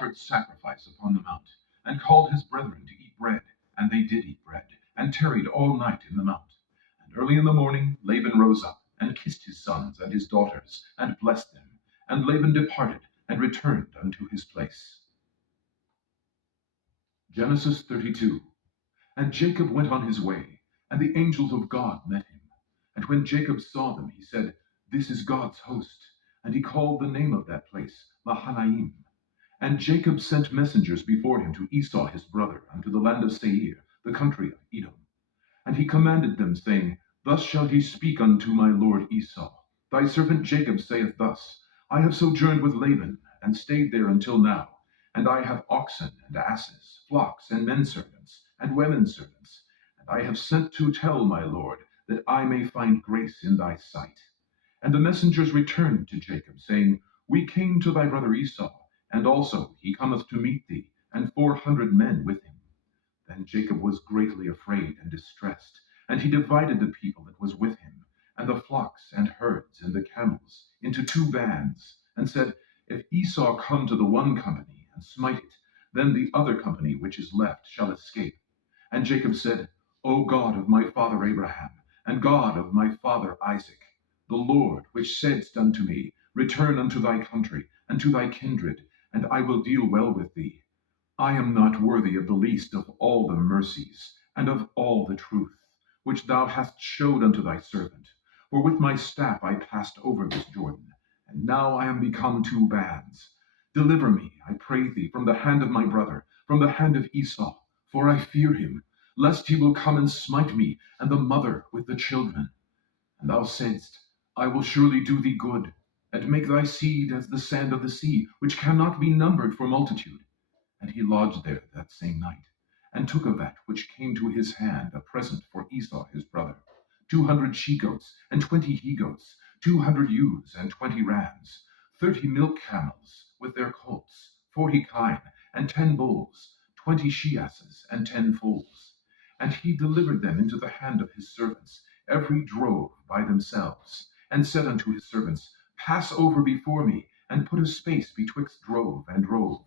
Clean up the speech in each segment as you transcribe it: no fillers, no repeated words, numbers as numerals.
offered sacrifice upon the mount, and called his brethren to eat bread. And they did eat bread, and tarried all night in the mount. And early in the morning Laban rose up, and kissed his sons and his daughters, and blessed them. And Laban departed, and returned unto his place. Genesis 32. And Jacob went on his way, and the angels of God met him. And when Jacob saw them, he said, This is God's host. And he called the name of that place Mahanaim. And Jacob sent messengers before him to Esau his brother, unto the land of Seir, the country of Edom. And he commanded them, saying, Thus shall ye speak unto my lord Esau. Thy servant Jacob saith thus, I have sojourned with Laban, and stayed there until now. And I have oxen and asses, flocks and men servants, and women servants. And I have sent to tell my lord, that I may find grace in thy sight. And the messengers returned to Jacob, saying, We came to thy brother Esau, and also he cometh to meet thee, and 400 men with him. Then Jacob was greatly afraid and distressed, and he divided the people that was with him, and the flocks and herds and the camels, into 2 bands, and said, If Esau come to the one company, and smite it, then the other company which is left shall escape. And Jacob said, O God of my father Abraham, and God of my father Isaac, the Lord which saidst unto me, Return unto thy country, and to thy kindred, and I will deal well with thee. I am not worthy of the least of all the mercies, and of all the truth, which thou hast showed unto thy servant. For with my staff I passed over this Jordan, and now I am become 2 bands. Deliver me, I pray thee, from the hand of my brother, from the hand of Esau, for I fear him, lest he will come and smite me, and the mother with the children. And thou saidst, I will surely do thee good, and make thy seed as the sand of the sea, which cannot be numbered for multitude. And he lodged there that same night, and took of that which came to his hand a present for Esau his brother, 200 she-goats, and 20 he-goats, 200 ewes, and 20 rams, 30 milk camels with their colts, 40 kine, and 10 bulls, 20 she-asses, and 10 foals. And he delivered them into the hand of his servants, every drove by themselves, and said unto his servants, Pass over before me, and put a space betwixt drove and drove.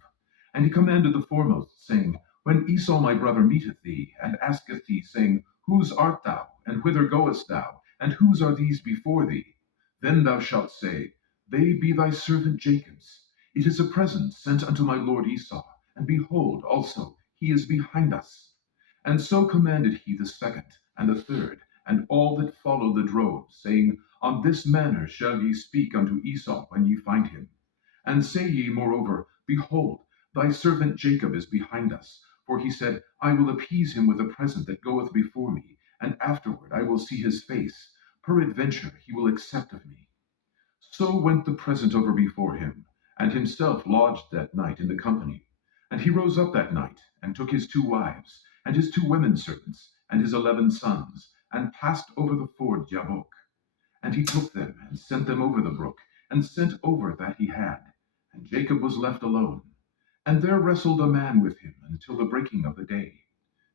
And he commanded the foremost, saying, When Esau my brother meeteth thee, and asketh thee, saying, Whose art thou, and whither goest thou, and whose are these before thee? Then thou shalt say, They be thy servant Jacob's. It is a present sent unto my lord Esau, and behold, also he is behind us. And so commanded he the second, and the third, and all that followed the drove, saying, On this manner shall ye speak unto Esau when ye find him. And say ye moreover, Behold, thy servant Jacob is behind us, for he said, I will appease him with a present that goeth before me, and afterward I will see his face. Peradventure he will accept of me. So went the present over before him, and himself lodged that night in the company. And he rose up that night, and took his 2 wives, and his 2 women servants, and his 11 sons, and passed over the ford Jabbok. And he took them, and sent them over the brook, and sent over that he had. And Jacob was left alone. And there wrestled a man with him until the breaking of the day.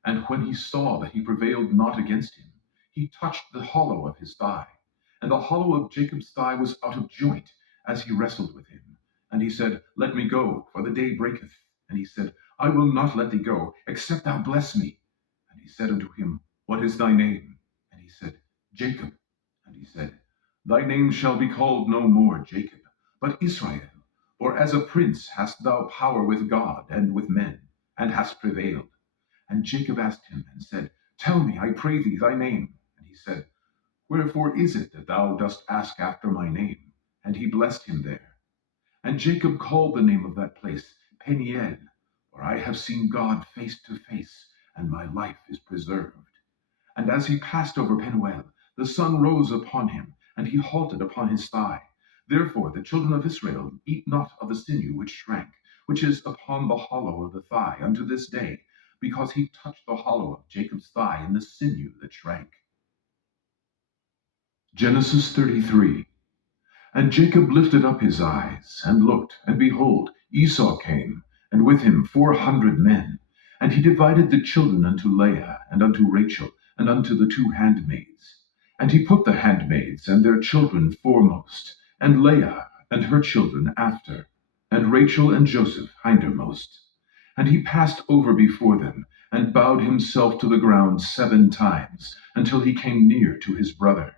And when he saw that he prevailed not against him, he touched the hollow of his thigh. And the hollow of Jacob's thigh was out of joint, as he wrestled with him. And he said, Let me go, for the day breaketh. And he said, I will not let thee go, except thou bless me. And he said unto him, What is thy name? And he said, Jacob. And he said, Thy name shall be called no more Jacob, but Israel. For as a prince hast thou power with God and with men, and hast prevailed. And Jacob asked him, and said, Tell me, I pray thee, thy name. And he said, Wherefore is it that thou dost ask after my name? And he blessed him there. And Jacob called the name of that place Peniel, for I have seen God face to face, and my life is preserved. And as he passed over Penuel, the sun rose upon him, and he halted upon his thigh. Therefore the children of Israel eat not of the sinew which shrank, which is upon the hollow of the thigh unto this day, because he touched the hollow of Jacob's thigh in the sinew that shrank. Genesis 33. And Jacob lifted up his eyes, and looked, and behold, Esau came, and with him 400 men. And he divided the children unto Leah, and unto Rachel, and unto the 2 handmaids. And he put the handmaids and their children foremost, and Leah and her children after. and Rachel and Joseph hindermost. And he passed over before them, and bowed himself to the ground 7 times, until he came near to his brother.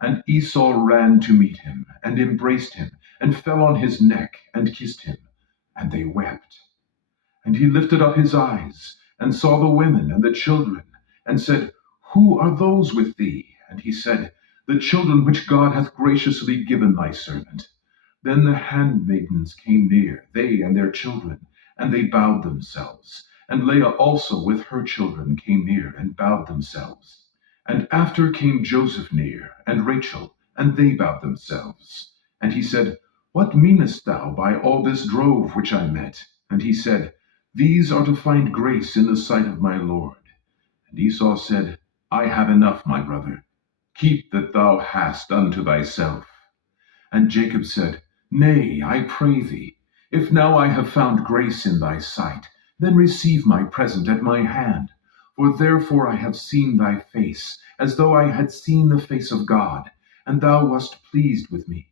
And Esau ran to meet him, and embraced him, and fell on his neck, and kissed him. And they wept. And he lifted up his eyes, and saw the women and the children, and said, Who are those with thee? And he said, The children which God hath graciously given thy servant. Then the handmaidens came near, they and their children, and they bowed themselves. And Leah also with her children came near, and bowed themselves. And after came Joseph near, and Rachel, and they bowed themselves. And he said, What meanest thou by all this drove which I met? And he said, These are to find grace in the sight of my Lord. And Esau said, I have enough, my brother. Keep that thou hast unto thyself. And Jacob said, Nay, I pray thee, if now I have found grace in thy sight, then receive my present at my hand. For therefore I have seen thy face, as though I had seen the face of God, and thou wast pleased with me.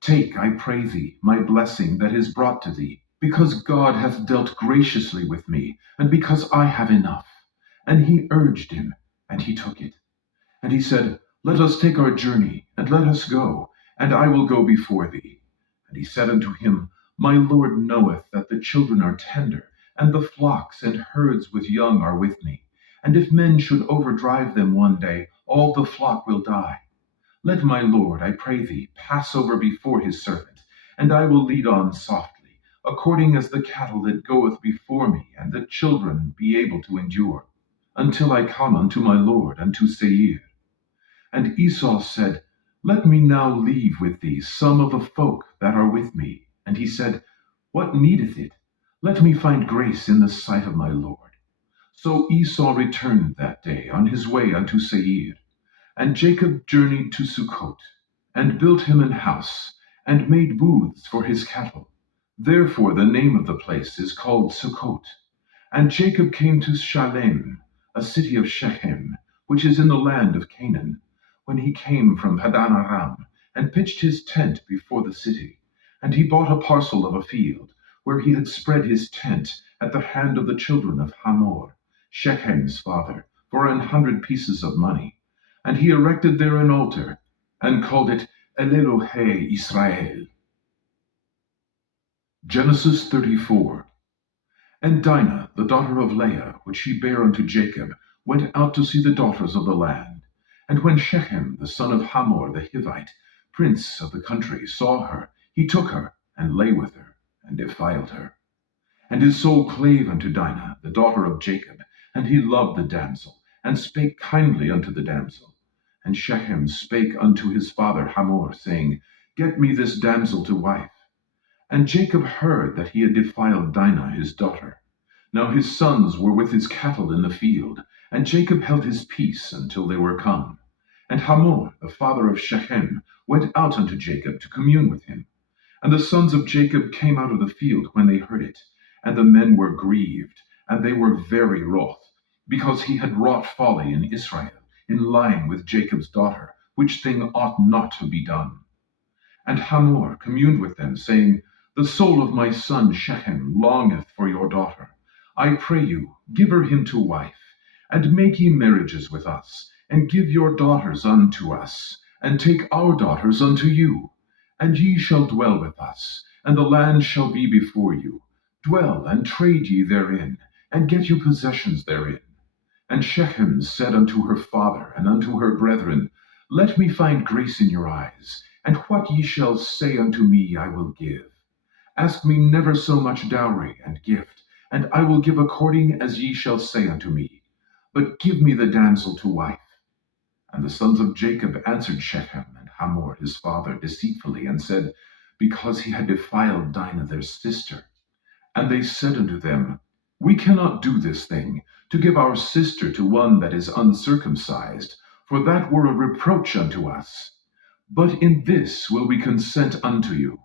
Take, I pray thee, my blessing that is brought to thee, because God hath dealt graciously with me, and because I have enough. And he urged him, and he took it. And he said, Let us take our journey, and let us go, and I will go before thee. And he said unto him, My Lord knoweth that the children are tender, and the flocks and herds with young are with me. And if men should overdrive them one day, all the flock will die. Let my Lord, I pray thee, pass over before his servant, and I will lead on softly, according as the cattle that goeth before me, and the children be able to endure, until I come unto my Lord, unto Seir. And Esau said, Let me now leave with thee some of the folk that are with me. And he said, What needeth it? Let me find grace in the sight of my Lord. So Esau returned that day on his way unto Seir. And Jacob journeyed to Sukkot, and built him an house, and made booths for his cattle. Therefore the name of the place is called Sukkot. And Jacob came to Shalem, a city of Shechem, which is in the land of Canaan, when he came from Paddan Aram, and pitched his tent before the city. And he bought a parcel of a field, where he had spread his tent at the hand of the children of Hamor, Shechem's father, for 100 pieces of money. And he erected there an altar, and called it El Elohe Israel. Genesis 34. And Dinah, the daughter of Leah, which she bare unto Jacob, went out to see the daughters of the land. And when Shechem, the son of Hamor the Hivite, prince of the country, saw her, he took her, and lay with her, and defiled her. And his soul clave unto Dinah, the daughter of Jacob, and he loved the damsel, and spake kindly unto the damsel. And Shechem spake unto his father Hamor, saying, Get me this damsel to wife. And Jacob heard that he had defiled Dinah his daughter. Now his sons were with his cattle in the field, and Jacob held his peace until they were come. And Hamor, the father of Shechem, went out unto Jacob to commune with him. And the sons of Jacob came out of the field when they heard it. And the men were grieved, and they were very wroth, because he had wrought folly in Israel, in lying with Jacob's daughter, which thing ought not to be done. And Hamor communed with them, saying, The soul of my son Shechem longeth for your daughter. I pray you, give her him to wife, and make ye marriages with us, and give your daughters unto us, and take our daughters unto you. And ye shall dwell with us, and the land shall be before you. Dwell and trade ye therein, and get you possessions therein. And Shechem said unto her father and unto her brethren, Let me find grace in your eyes, and what ye shall say unto me I will give. Ask me never so much dowry and gift, and I will give according as ye shall say unto me. But give me the damsel to wife. And the sons of Jacob answered Shechem and Hamor his father deceitfully, and said, Because he had defiled Dinah their sister. And they said unto them, We cannot do this thing, to give our sister to one that is uncircumcised, for that were a reproach unto us. But in this will we consent unto you,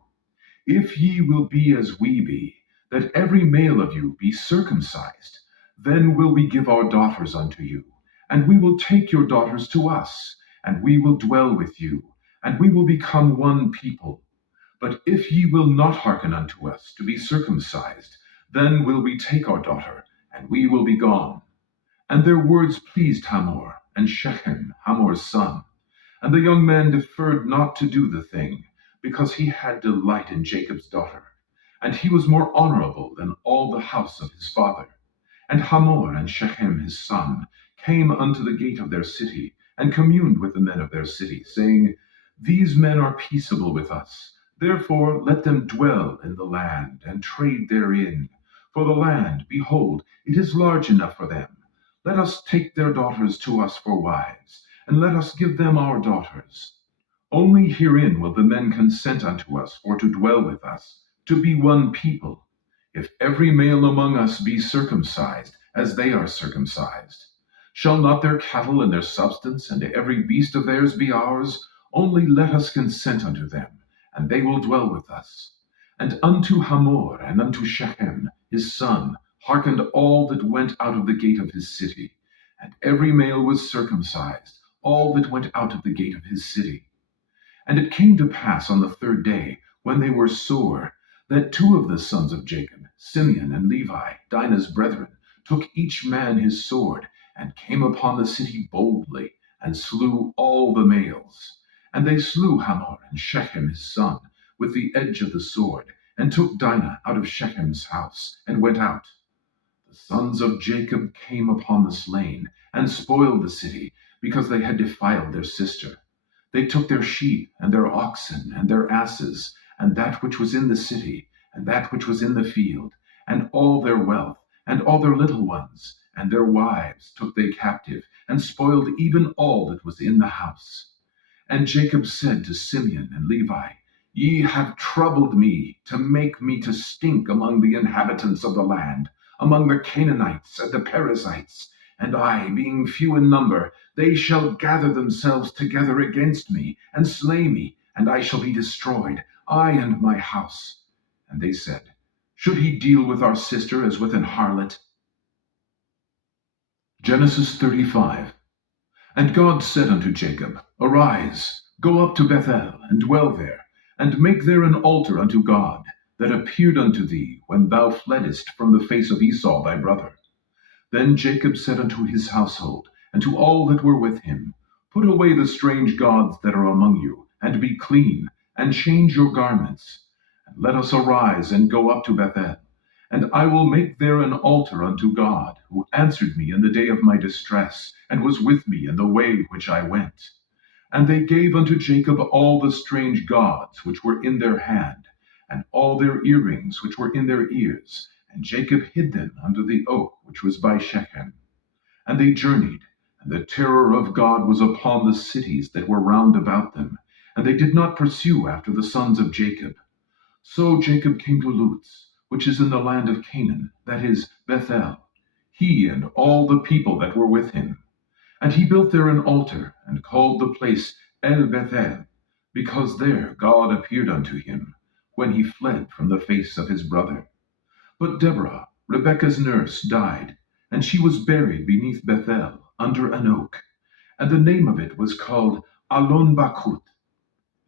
if ye will be as we be, that every male of you be circumcised, then will we give our daughters unto you, and we will take your daughters to us, and we will dwell with you, and we will become one people. But if ye will not hearken unto us to be circumcised, then will we take our daughter, and we will be gone. And their words pleased Hamor, and Shechem, Hamor's son. And the young man deferred not to do the thing, because he had delight in Jacob's daughter. And he was more honorable than all the house of his father. And Hamor and Shechem his son came unto the gate of their city, and communed with the men of their city, saying, These men are peaceable with us, therefore let them dwell in the land, and trade therein. For the land, behold, it is large enough for them. Let us take their daughters to us for wives, and let us give them our daughters. Only herein will the men consent unto us for to dwell with us, to be one people, if every male among us be circumcised, as they are circumcised. Shall not their cattle and their substance, and every beast of theirs be ours? Only let us consent unto them, and they will dwell with us. And unto Hamor and unto Shechem his son hearkened all that went out of the gate of his city, and every male was circumcised, all that went out of the gate of his city. And it came to pass on the third day, when they were sore, that two of the sons of Jacob, Simeon and Levi, Dinah's brethren, took each man his sword, and came upon the city boldly, and slew all the males. And they slew Hamor and Shechem his son with the edge of the sword, and took Dinah out of Shechem's house, and went out. The sons of Jacob came upon the slain, and spoiled the city, because they had defiled their sister. They took their sheep, and their oxen, and their asses, and that which was in the city, and that which was in the field, and all their wealth, and all their little ones, and their wives took they captive, and spoiled even all that was in the house. And Jacob said to Simeon and Levi, Ye have troubled me, to make me to stink among the inhabitants of the land, among the Canaanites and the Perizzites. And I, being few in number, they shall gather themselves together against me, and slay me, and I shall be destroyed, I and my house. And they said, Should he deal with our sister as with an harlot? Genesis 35. And God said unto Jacob, Arise, go up to Bethel, and dwell there, and make there an altar unto God, that appeared unto thee when thou fleddest from the face of Esau thy brother. Then Jacob said unto his household, and to all that were with him, Put away the strange gods that are among you, and be clean, and change your garments. And let us arise and go up to Bethel. And I will make there an altar unto God, who answered me in the day of my distress, and was with me in the way which I went. And they gave unto Jacob all the strange gods which were in their hand, and all their earrings which were in their ears, and Jacob hid them under the oak which was by Shechem. And they journeyed, and the terror of God was upon the cities that were round about them, and they did not pursue after the sons of Jacob. So Jacob came to Luz, which is in the land of Canaan, that is, Bethel, he and all the people that were with him. And he built there an altar, and called the place El Bethel, because there God appeared unto him, when he fled from the face of his brother. But Deborah, Rebekah's nurse, died, and she was buried beneath Bethel, under an oak. And the name of it was called Alon Bakut.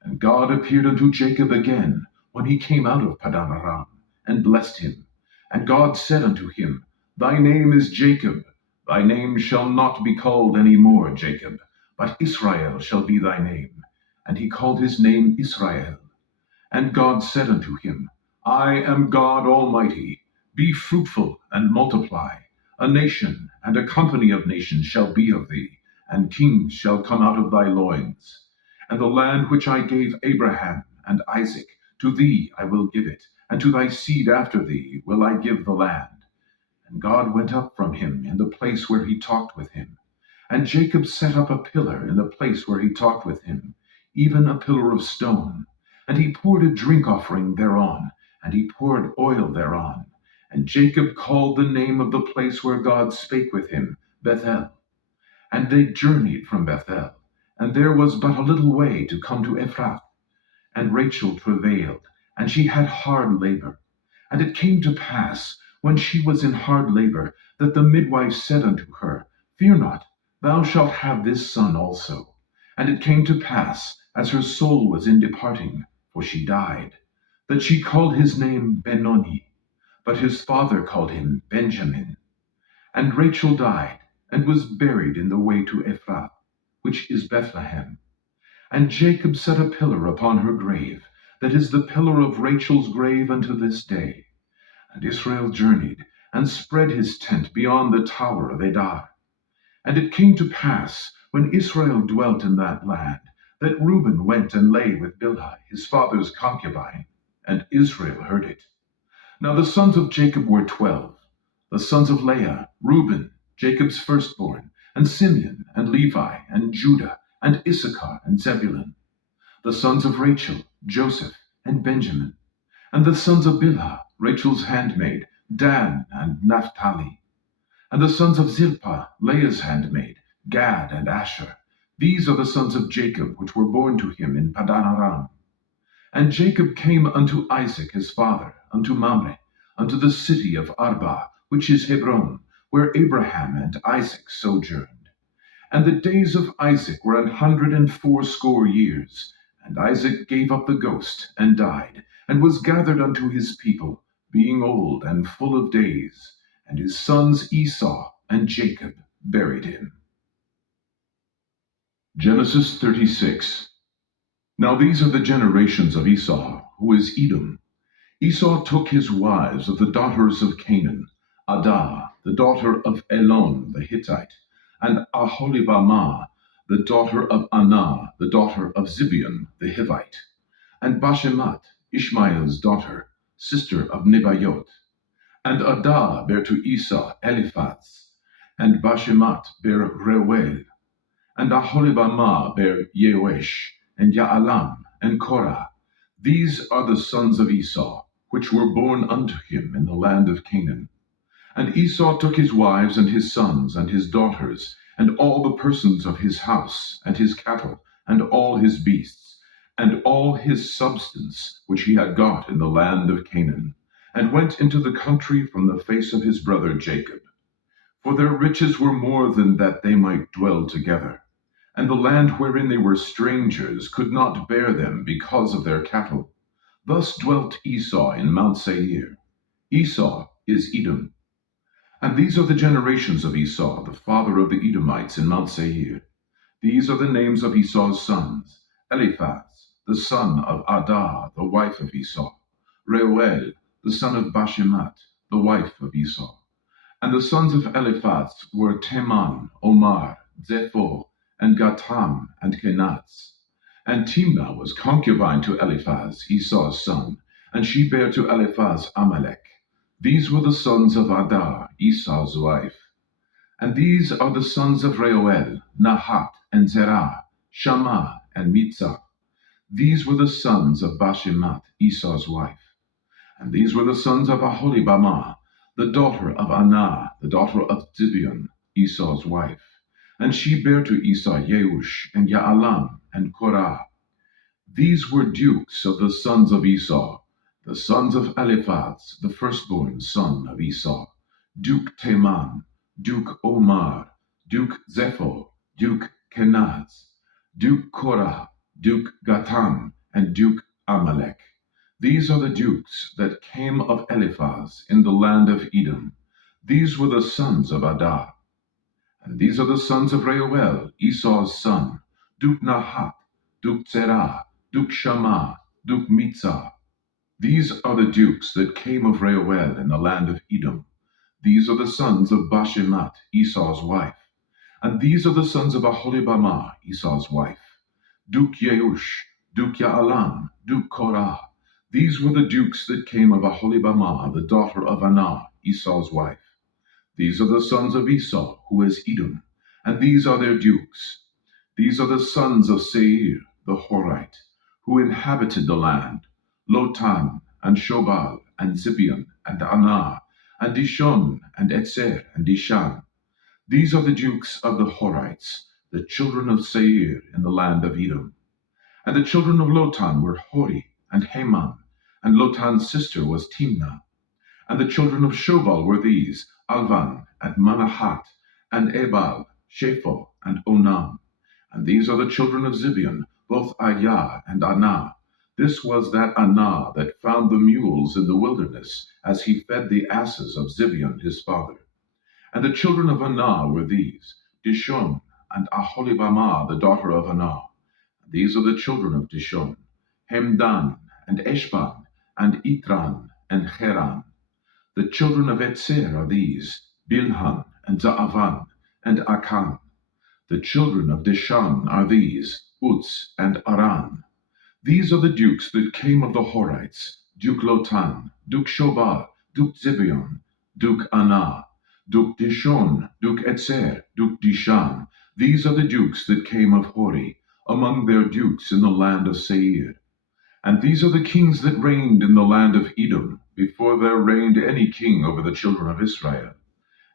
And God appeared unto Jacob again, when he came out of Padan Aram, and blessed him. And God said unto him, Thy name is Jacob. Thy name shall not be called any more Jacob, but Israel shall be thy name. And he called his name Israel. And God said unto him, I am God Almighty. Be fruitful and multiply. A nation and a company of nations shall be of thee, and kings shall come out of thy loins. And the land which I gave Abraham and Isaac, to thee I will give it, and to thy seed after thee will I give the land. And God went up from him in the place where he talked with him. And Jacob set up a pillar in the place where he talked with him, even a pillar of stone. And he poured a drink offering thereon, and he poured oil thereon. And Jacob called the name of the place where God spake with him, Bethel. And they journeyed from Bethel, and there was but a little way to come to Ephrath. And Rachel travailed, and she had hard labor. And it came to pass, when she was in hard labor, that the midwife said unto her, Fear not, thou shalt have this son also. And it came to pass, as her soul was in departing, for she died, that she called his name Benoni, but his father called him Benjamin. And Rachel died, and was buried in the way to Ephrath, which is Bethlehem. And Jacob set a pillar upon her grave, that is the pillar of Rachel's grave unto this day. And Israel journeyed, and spread his tent beyond the tower of Edar. And it came to pass, when Israel dwelt in that land, that Reuben went and lay with Bilhah his father's concubine, and Israel heard it. Now the sons of Jacob were 12, the sons of Leah, Reuben, Jacob's firstborn, and Simeon, and Levi, and Judah, and Issachar, and Zebulun. The sons of Rachel, Joseph, and Benjamin. And the sons of Bilhah, Rachel's handmaid, Dan, and Naphtali. And the sons of Zilpah, Leah's handmaid, Gad, and Asher. These are the sons of Jacob, which were born to him in Padan Aram. And Jacob came unto Isaac his father, unto Mamre, unto the city of Arba, which is Hebron, where Abraham and Isaac sojourned. And the days of Isaac were 180 years. And Isaac gave up the ghost, and died, and was gathered unto his people, being old and full of days. And his sons Esau and Jacob buried him. Genesis 36. Now these are the generations of Esau, who is Edom. Esau took his wives of the daughters of Canaan, Adah, the daughter of Elon the Hittite, and Aholibamah, the daughter of Anah, the daughter of Zibeon the Hivite, and Bashemat, Ishmael's daughter, sister of Nebaioth. And Adah bare to Esau Eliphaz, and Bashemat bare Reuel, and Aholibamah bare Yeush, and Jaalam, and Korah. These are the sons of Esau, which were born unto him in the land of Canaan. And Esau took his wives, and his sons, and his daughters, and all the persons of his house, and his cattle, and all his beasts, and all his substance which he had got in the land of Canaan, and went into the country from the face of his brother Jacob. For their riches were more than that they might dwell together. And the land wherein they were strangers could not bear them because of their cattle. Thus dwelt Esau in Mount Seir. Esau is Edom. And these are the generations of Esau, the father of the Edomites in Mount Seir. These are the names of Esau's sons: Eliphaz, the son of Adah, the wife of Esau; Reuel, the son of Bashemat, the wife of Esau. And the sons of Eliphaz were Teman, Omar, Zepho, and Gatam, and Kenaz. And Timnah was concubine to Eliphaz, Esau's son, and she bare to Eliphaz Amalek. These were the sons of Adah, Esau's wife. And these are the sons of Reuel, Nahat, and Zerah, Shammah, and Mitzah. These were the sons of Bashemat, Esau's wife. And these were the sons of Aholibamah, the daughter of Anah, the daughter of Zibeon, Esau's wife. And she bare to Esau Yeush, and Jaalam, and Korah. These were dukes of the sons of Esau, the sons of Eliphaz, the firstborn son of Esau: Duke Teman, Duke Omar, Duke Zepho, Duke Kenaz, Duke Korah, Duke Gatam, and Duke Amalek. These are the dukes that came of Eliphaz in the land of Edom. These were the sons of Adah. And these are the sons of Reuel, Esau's son: Duke Nahat, Duke Zerah, Duke Shammah, Duke Mitzah. These are the dukes that came of Reuel in the land of Edom. These are the sons of Bashemat, Esau's wife. And these are the sons of Aholibamah, Esau's wife: Duke Yeush, Duke Jaalam, Duke Korah. These were the dukes that came of Aholibamah, the daughter of Anah, Esau's wife. These are the sons of Esau, who is Edom, and these are their dukes. These are the sons of Seir, the Horite, who inhabited the land: Lotan, and Shobal, and Zibeon, and Anah, and Dishon, and Etzer, and Dishan. These are the dukes of the Horites, the children of Seir in the land of Edom. And the children of Lotan were Hori, and Heman, and Lotan's sister was Timnah. And the children of Shobal were these: Alvan, and Manahat, and Ebal, Shepho, and Onam. And these are the children of Zibeon, both Ayah and Anah. This was that Anah that found the mules in the wilderness, as he fed the asses of Zibeon his father. And the children of Anah were these, Dishon, and Aholibamah the daughter of Anah. These are the children of Dishon, Hemdan, and Eshban, and Itran, and Cheran. The children of Etzer are these, Bilhan, and Zaavan, and Akan. The children of Dishan are these, Uz, and Aran. These are the dukes that came of the Horites, Duke Lotan, Duke Shobal, Duke Zibeon, Duke Anah, Duke Dishon, Duke Etzer, Duke Dishan. These are the dukes that came of Hori, among their dukes in the land of Seir. And these are the kings that reigned in the land of Edom, before there reigned any king over the children of Israel.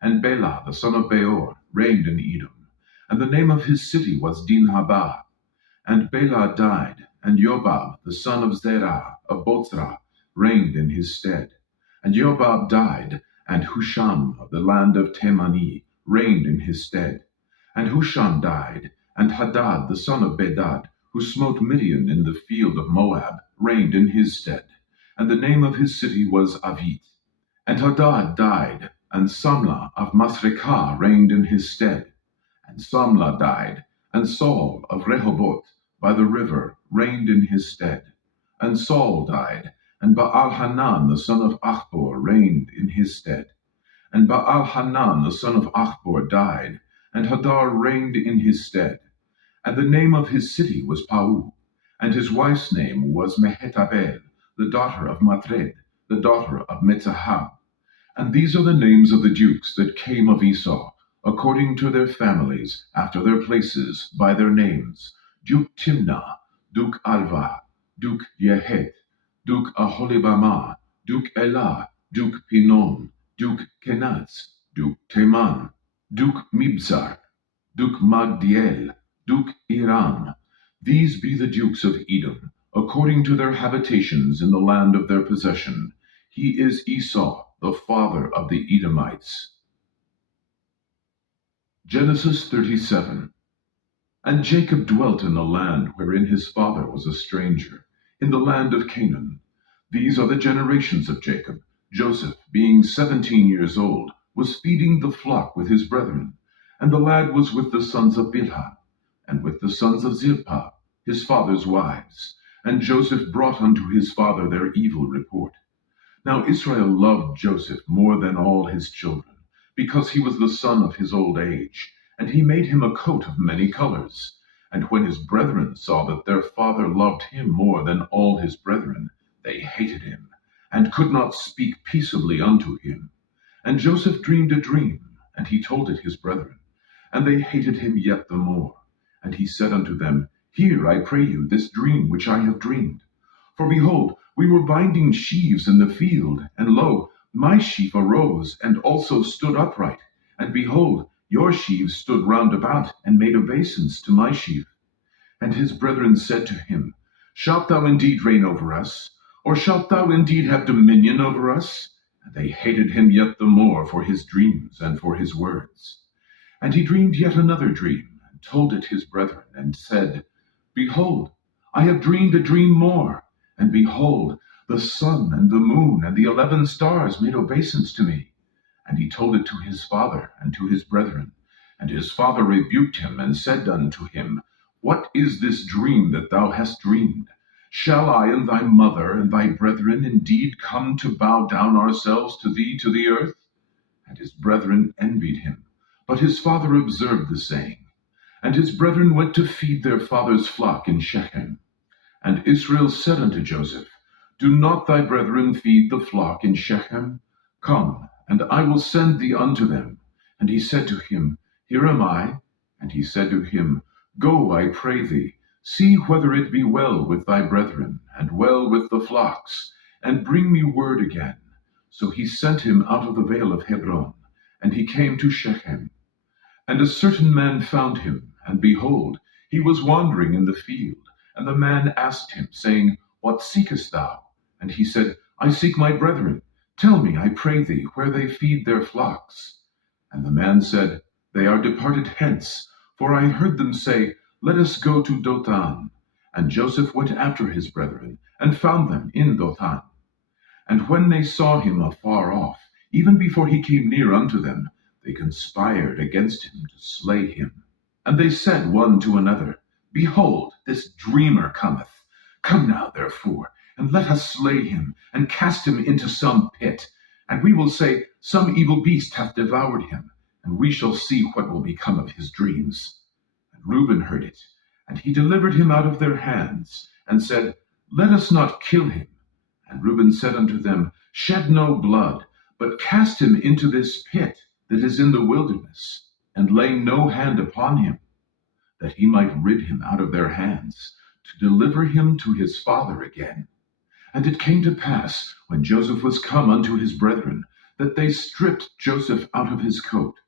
And Bela, the son of Beor, reigned in Edom, and the name of his city was Dinhabah. And Bela died, and Jobab, the son of Zerah of Botzrah, reigned in his stead. And Jobab died, and Husham of the land of Temani reigned in his stead. And Husham died, and Hadad, the son of Bedad, who smote Midian in the field of Moab, reigned in his stead. And the name of his city was Avith. And Hadad died, and Samlah of Masrekah reigned in his stead. And Samlah died, and Saul of Rehoboth by the river reigned in his stead. And Saul died, and Baal-Hanan the son of Achbor reigned in his stead. And Baal-Hanan the son of Achbor died, and Hadar reigned in his stead. And the name of his city was Pau, and his wife's name was Mehetabel, the daughter of Matred, the daughter of Metzahab. And these are the names of the dukes that came of Esau, according to their families, after their places, by their names: Duke Timnah, Duke Alva, Duke Yehet, Duke Aholibamah, Duke Elah, Duke Pinon, Duke Kenaz, Duke Teman, Duke Mibzar, Duke Magdiel, Duke Iram. These be the dukes of Edom, according to their habitations in the land of their possession. He is Esau, the father of the Edomites. Genesis 37. And Jacob dwelt in the land wherein his father was a stranger, in the land of Canaan. These are the generations of Jacob. Joseph, being 17 years old, was feeding the flock with his brethren, and the lad was with the sons of Bilhah, and with the sons of Zilpah, his father's wives. And Joseph brought unto his father their evil report. Now Israel loved Joseph more than all his children, because he was the son of his old age, and he made him a coat of many colors. And when his brethren saw that their father loved him more than all his brethren, they hated him, and could not speak peaceably unto him. And Joseph dreamed a dream, and he told it his brethren. And they hated him yet the more. And he said unto them, Hear, I pray you, this dream which I have dreamed. For behold, we were binding sheaves in the field, and lo, my sheaf arose, and also stood upright. And behold, your sheaves stood round about, and made obeisance to my sheaf. And his brethren said to him, Shalt thou indeed reign over us? Or shalt thou indeed have dominion over us? And they hated him yet the more for his dreams and for his words. And he dreamed yet another dream, and told it his brethren, and said, Behold, I have dreamed a dream more. And behold, the sun and the moon and the 11 stars made obeisance to me. And he told it to his father and to his brethren. And his father rebuked him, and said unto him, What is this dream that thou hast dreamed? Shall I and thy mother and thy brethren indeed come to bow down ourselves to thee to the earth? And his brethren envied him. But his father observed the saying. And his brethren went to feed their father's flock in Shechem. And Israel said unto Joseph, Do not thy brethren feed the flock in Shechem? Come, and I will send thee unto them. And he said to him, Here am I. And he said to him, Go, I pray thee, see whether it be well with thy brethren, and well with the flocks, and bring me word again. So he sent him out of the vale of Hebron, and he came to Shechem. And a certain man found him, and behold, he was wandering in the field. And the man asked him, saying, What seekest thou? And he said, I seek my brethren. Tell me, I pray thee, where they feed their flocks. And the man said, They are departed hence, for I heard them say, Let us go to Dothan. And Joseph went after his brethren, and found them in Dothan. And when they saw him afar off, even before he came near unto them, they conspired against him to slay him. And they said one to another, Behold, this dreamer cometh. Come now, therefore, and let us slay him, and cast him into some pit. And we will say, Some evil beast hath devoured him, and we shall see what will become of his dreams. And Reuben heard it, and he delivered him out of their hands, and said, Let us not kill him. And Reuben said unto them, Shed no blood, but cast him into this pit that is in the wilderness, and lay no hand upon him, that he might rid him out of their hands, to deliver him to his father again. And it came to pass, when Joseph was come unto his brethren, that they stripped Joseph out of his coat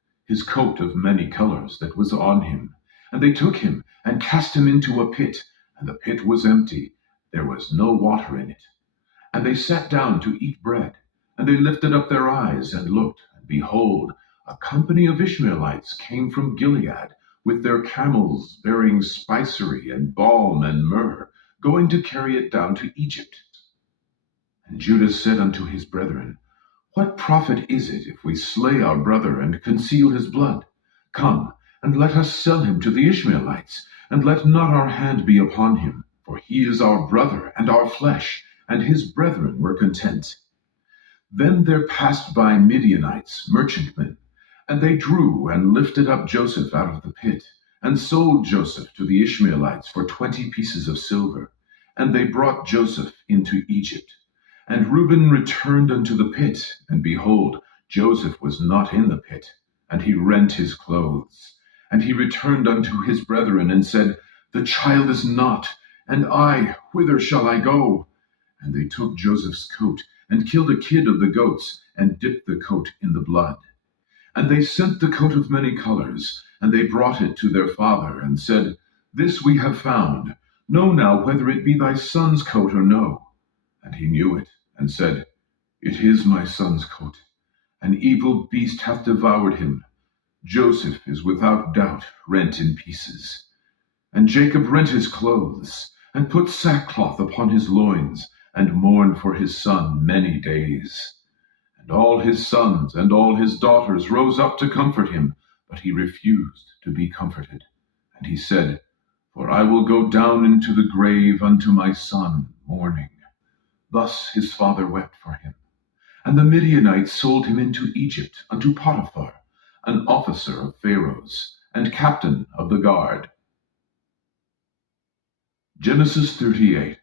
of many colors that was on him. And they took him, and cast him into a pit, and the pit was empty, there was no water in it. And they sat down to eat bread, and they lifted up their eyes, and looked, and behold, a company of Ishmaelites came from Gilead, with their camels bearing spicery, and balm, and myrrh, going to carry it down to Egypt. And Judah said unto his brethren, What profit is it if we slay our brother, and conceal his blood? Come, and let us sell him to the Ishmaelites, and let not our hand be upon him, for he is our brother, and our flesh. And his brethren were content. Then there passed by Midianites, merchantmen, and they drew and lifted up Joseph out of the pit, and sold Joseph to the Ishmaelites for 20 pieces of silver. And they brought Joseph into Egypt. And Reuben returned unto the pit, and behold, Joseph was not in the pit. And he rent his clothes. And he returned unto his brethren, and said, The child is not, and I, whither shall I go? And they took Joseph's coat, and killed a kid of the goats, and dipped the coat in the blood. And they sent the coat of many colors, and they brought it to their father, and said, This we have found. Know now whether it be thy son's coat or no. And he knew it, and said, It is my son's coat. An evil beast hath devoured him. Joseph is without doubt rent in pieces. And Jacob rent his clothes, and put sackcloth upon his loins, and mourned for his son many days. And all his sons and all his daughters rose up to comfort him, but he refused to be comforted. And he said, For I will go down into the grave unto my son mourning. Thus his father wept for him. And the Midianites sold him into Egypt unto Potiphar, an officer of Pharaoh's, and captain of the guard. Genesis 38.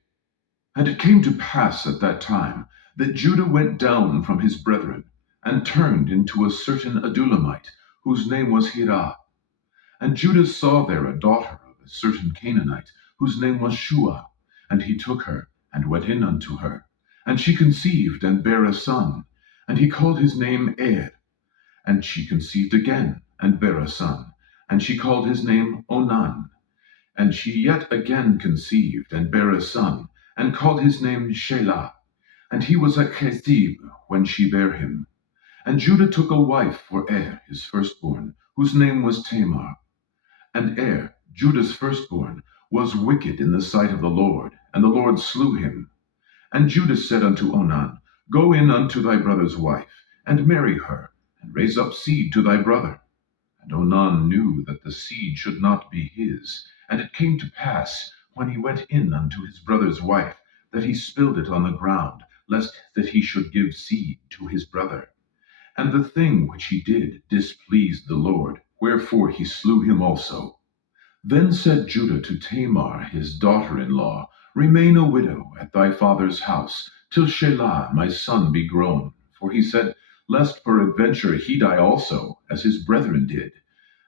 And it came to pass at that time, that Judah went down from his brethren, and turned into a certain Adulamite, whose name was Hirah. And Judah saw there a daughter of a certain Canaanite, whose name was Shua. And he took her, and went in unto her. And she conceived, and bare a son. And he called his name And she conceived again, and bare a son. And she called his name Onan. And she yet again conceived, and bare a son, and called his name Shelah. And he was at Chezib when she bare him. And Judah took a wife for his firstborn, whose name was Tamar. And Judah's firstborn, was wicked in the sight of the Lord, and the Lord slew him. And Judah said unto Onan, Go in unto thy brother's wife, and marry her, and raise up seed to thy brother. And Onan knew that the seed should not be his. And it came to pass, when he went in unto his brother's wife, that he spilled it on the ground, lest that he should give seed to his brother. And the thing which he did displeased the Lord, wherefore he slew him also. Then said Judah to Tamar his daughter-in-law, Remain a widow at thy father's house, till Shelah my son be grown. For he said, Lest peradventure he die also, as his brethren did.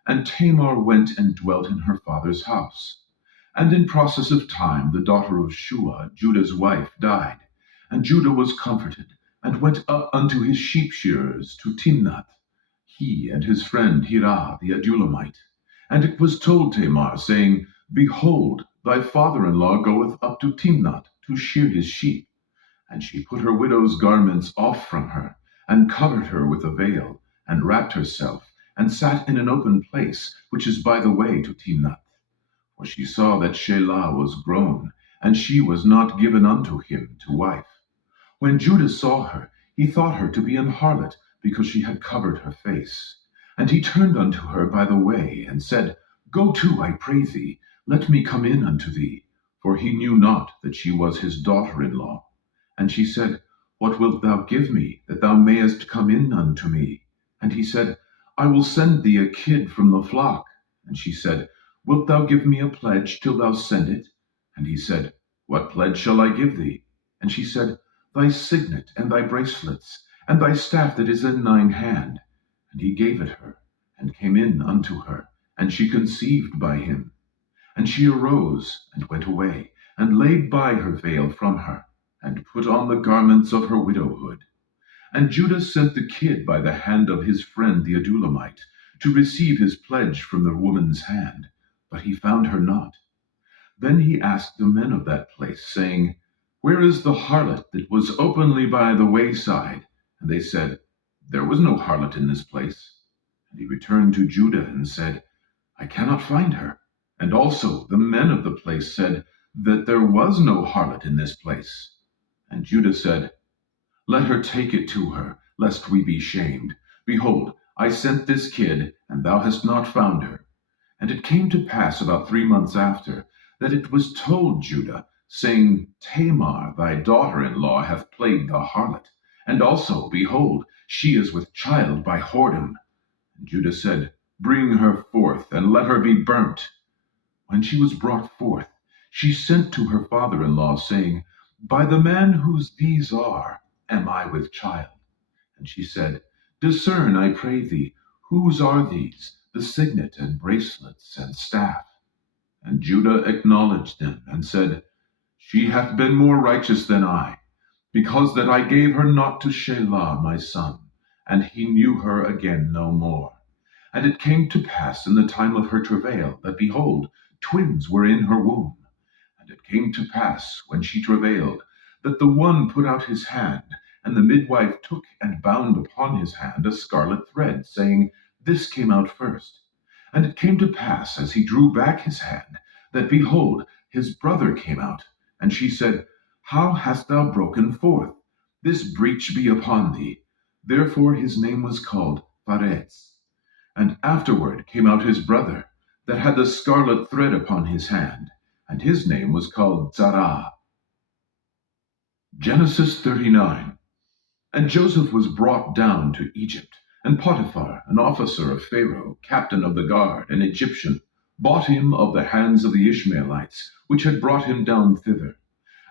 And Tamar went and dwelt in her father's house. And in process of time the daughter of Shua, Judah's wife, died. And Judah was comforted, and went up unto his sheep shearers to Timnath, he and his friend Hirah the Adulamite. And it was told Tamar, saying, Behold, thy father-in-law goeth up to Timnath to shear his sheep. And she put her widow's garments off from her, and covered her with a veil, and wrapped herself, and sat in an open place, which is by the way to Timnath. For she saw that Shelah was grown, and she was not given unto him to wife. When Judah saw her, he thought her to be an harlot, because she had covered her face. And he turned unto her by the way, and said, Go to, I pray thee, let me come in unto thee. For he knew not that she was his daughter-in-law. And she said, What wilt thou give me, that thou mayest come in unto me? And he said, I will send thee a kid from the flock. And she said, Wilt thou give me a pledge till thou send it? And he said, What pledge shall I give thee? And she said, Thy signet, and thy bracelets, and thy staff that is in thine hand. And he gave it her, and came in unto her, and she conceived by him. And she arose, and went away, and laid by her veil from her, and put on the garments of her widowhood. And Judah sent the kid by the hand of his friend the Adulamite, to receive his pledge from the woman's hand, but he found her not. Then he asked the men of that place, saying, Where is the harlot that was openly by the wayside? And they said, There was no harlot in this place. And he returned to Judah and said, I cannot find her. And also the men of the place said that there was no harlot in this place. And Judah said, Let her take it to her, lest we be shamed. Behold, I sent this kid, and thou hast not found her. And it came to pass about 3 months after, that it was told Judah, saying, Tamar thy daughter-in-law hath played the harlot, and also, behold, she is with child by whoredom. And Judah said, Bring her forth, and let her be burnt. When she was brought forth, she sent to her father-in-law, saying, By the man whose these are, am I with child? And she said, Discern, I pray thee, whose are these, the signet and bracelets and staff? And Judah acknowledged them, and said, She hath been more righteous than I, because that I gave her not to Shelah my son, and he knew her again no more. And it came to pass in the time of her travail, that, behold, twins were in her womb. And it came to pass, when she travailed, that the one put out his hand, and the midwife took and bound upon his hand a scarlet thread, saying, This came out first. And it came to pass, as he drew back his hand, that, behold, his brother came out. And she said, How hast thou broken forth? This breach be upon thee. Therefore his name was called Pharez. And afterward came out his brother, that had the scarlet thread upon his hand, and his name was called Zerah. Genesis 39. And Joseph was brought down to Egypt, and Potiphar, an officer of Pharaoh, captain of the guard, an Egyptian, bought him of the hands of the Ishmaelites, which had brought him down thither.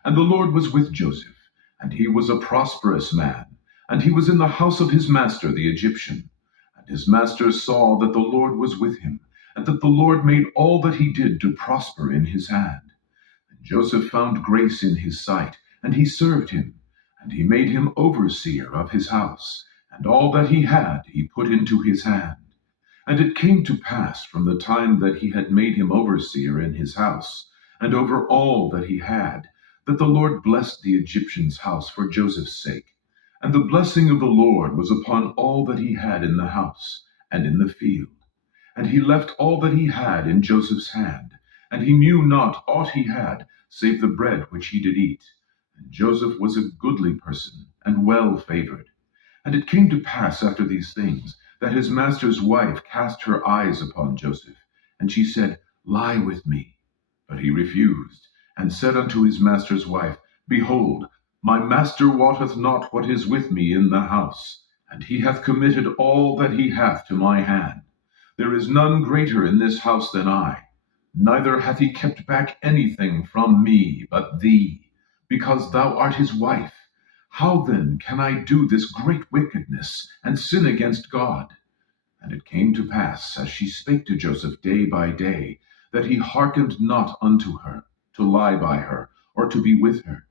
And the Lord was with Joseph, and he was a prosperous man, and he was in the house of his master the Egyptian. And his master saw that the Lord was with him, and that the Lord made all that he did to prosper in his hand. And Joseph found grace in his sight, and he served him. And he made him overseer of his house, and all that he had he put into his hand. And it came to pass from the time that he had made him overseer in his house, and over all that he had, that the Lord blessed the Egyptian's house for Joseph's sake. And the blessing of the Lord was upon all that he had in the house, and in the field. And he left all that he had in Joseph's hand, and he knew not aught he had, save the bread which he did eat. And Joseph was a goodly person, and well favored. And it came to pass after these things, that his master's wife cast her eyes upon Joseph, and she said, Lie with me. But he refused, and said unto his master's wife, Behold, my master wotteth not what is with me in the house, and he hath committed all that he hath to my hand. There is none greater in this house than I, neither hath he kept back anything from me but thee, because thou art his wife. How then can I do this great wickedness, and sin against God? And it came to pass, as she spake to Joseph day by day, that he hearkened not unto her, to lie by her, or to be with her.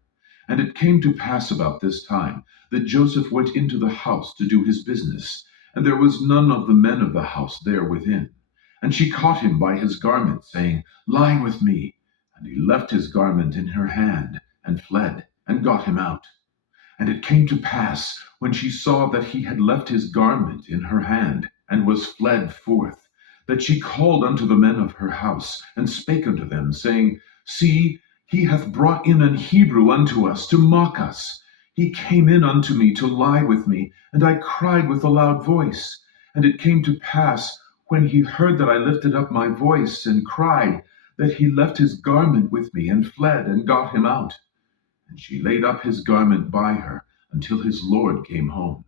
And it came to pass about this time, that Joseph went into the house to do his business, and there was none of the men of the house there within. And she caught him by his garment, saying, Lie with me. And he left his garment in her hand, and fled, and got him out. And it came to pass, when she saw that he had left his garment in her hand, and was fled forth, that she called unto the men of her house, and spake unto them, saying, See, he hath brought in an Hebrew unto us to mock us. He came in unto me to lie with me, and I cried with a loud voice. And it came to pass, when he heard that I lifted up my voice and cried, that he left his garment with me, and fled, and got him out. And she laid up his garment by her, until his Lord came home.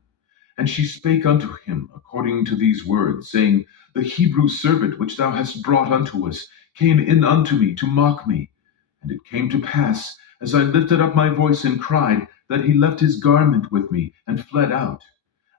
And she spake unto him according to these words, saying, The Hebrew servant which thou hast brought unto us came in unto me to mock me. And it came to pass, as I lifted up my voice and cried, that he left his garment with me, and fled out.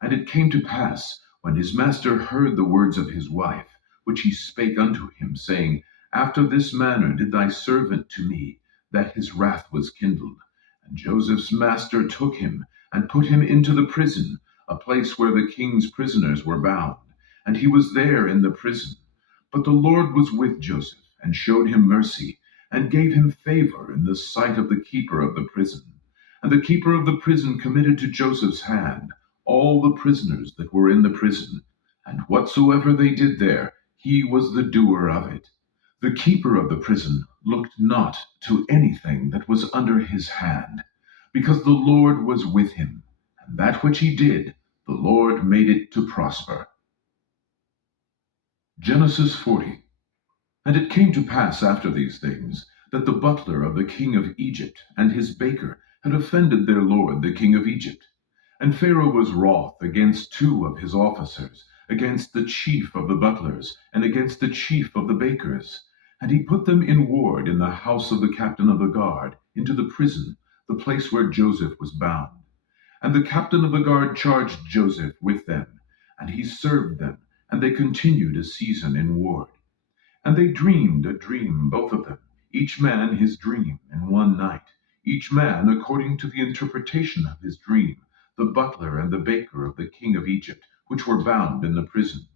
And it came to pass, when his master heard the words of his wife, which he spake unto him, saying, After this manner did thy servant to me, that his wrath was kindled. And Joseph's master took him, and put him into the prison, a place where the king's prisoners were bound. And he was there in the prison. But the Lord was with Joseph, and showed him mercy, and gave him favor in the sight of the keeper of the prison. And the keeper of the prison committed to Joseph's hand all the prisoners that were in the prison, and whatsoever they did there, he was the doer of it. The keeper of the prison looked not to anything that was under his hand, because the Lord was with him, and that which he did, the Lord made it to prosper. Genesis 40. And it came to pass after these things, that the butler of the king of Egypt and his baker had offended their lord the king of Egypt. And Pharaoh was wroth against two of his officers, against the chief of the butlers, and against the chief of the bakers. And he put them in ward in the house of the captain of the guard, into the prison, the place where Joseph was bound. And the captain of the guard charged Joseph with them, and he served them, and they continued a season in ward. And they dreamed a dream, both of them, each man his dream in one night, each man according to the interpretation of his dream, the butler and the baker of the king of Egypt, which were bound in the prison.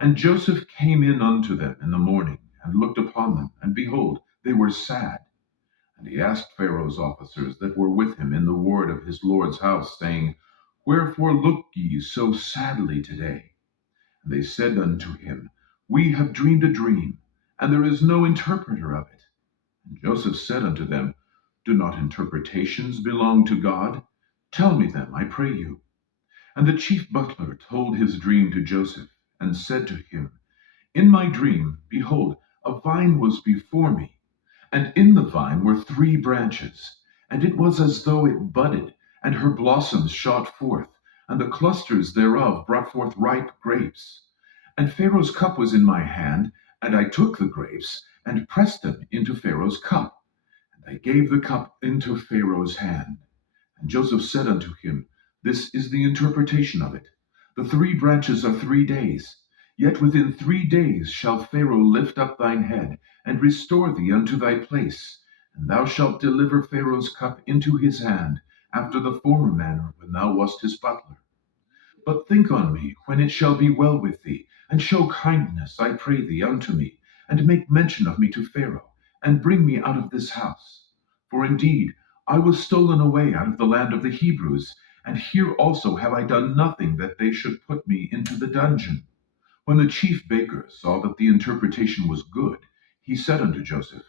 And Joseph came in unto them in the morning, and looked upon them, and behold, they were sad. And he asked Pharaoh's officers that were with him in the ward of his lord's house, saying, Wherefore look ye so sadly today? And they said unto him, We have dreamed a dream, and there is no interpreter of it. And Joseph said unto them, Do not interpretations belong to God? Tell me them, I pray you. And the chief butler told his dream to Joseph, and said to him, In my dream, behold, a vine was before me, and in the vine were 3 branches, and it was as though it budded, and her blossoms shot forth, and the clusters thereof brought forth ripe grapes. And Pharaoh's cup was in my hand, and I took the grapes, and pressed them into Pharaoh's cup, and I gave the cup into Pharaoh's hand. And Joseph said unto him, This is the interpretation of it. The 3 branches are 3 days. Yet within 3 days shall Pharaoh lift up thine head, and restore thee unto thy place. And thou shalt deliver Pharaoh's cup into his hand, after the former manner when thou wast his butler. But think on me when it shall be well with thee, and show kindness, I pray thee, unto me, and make mention of me to Pharaoh, and bring me out of this house. For indeed I was stolen away out of the land of the Hebrews, and here also have I done nothing that they should put me into the dungeon. When the chief baker saw that the interpretation was good, he said unto Joseph,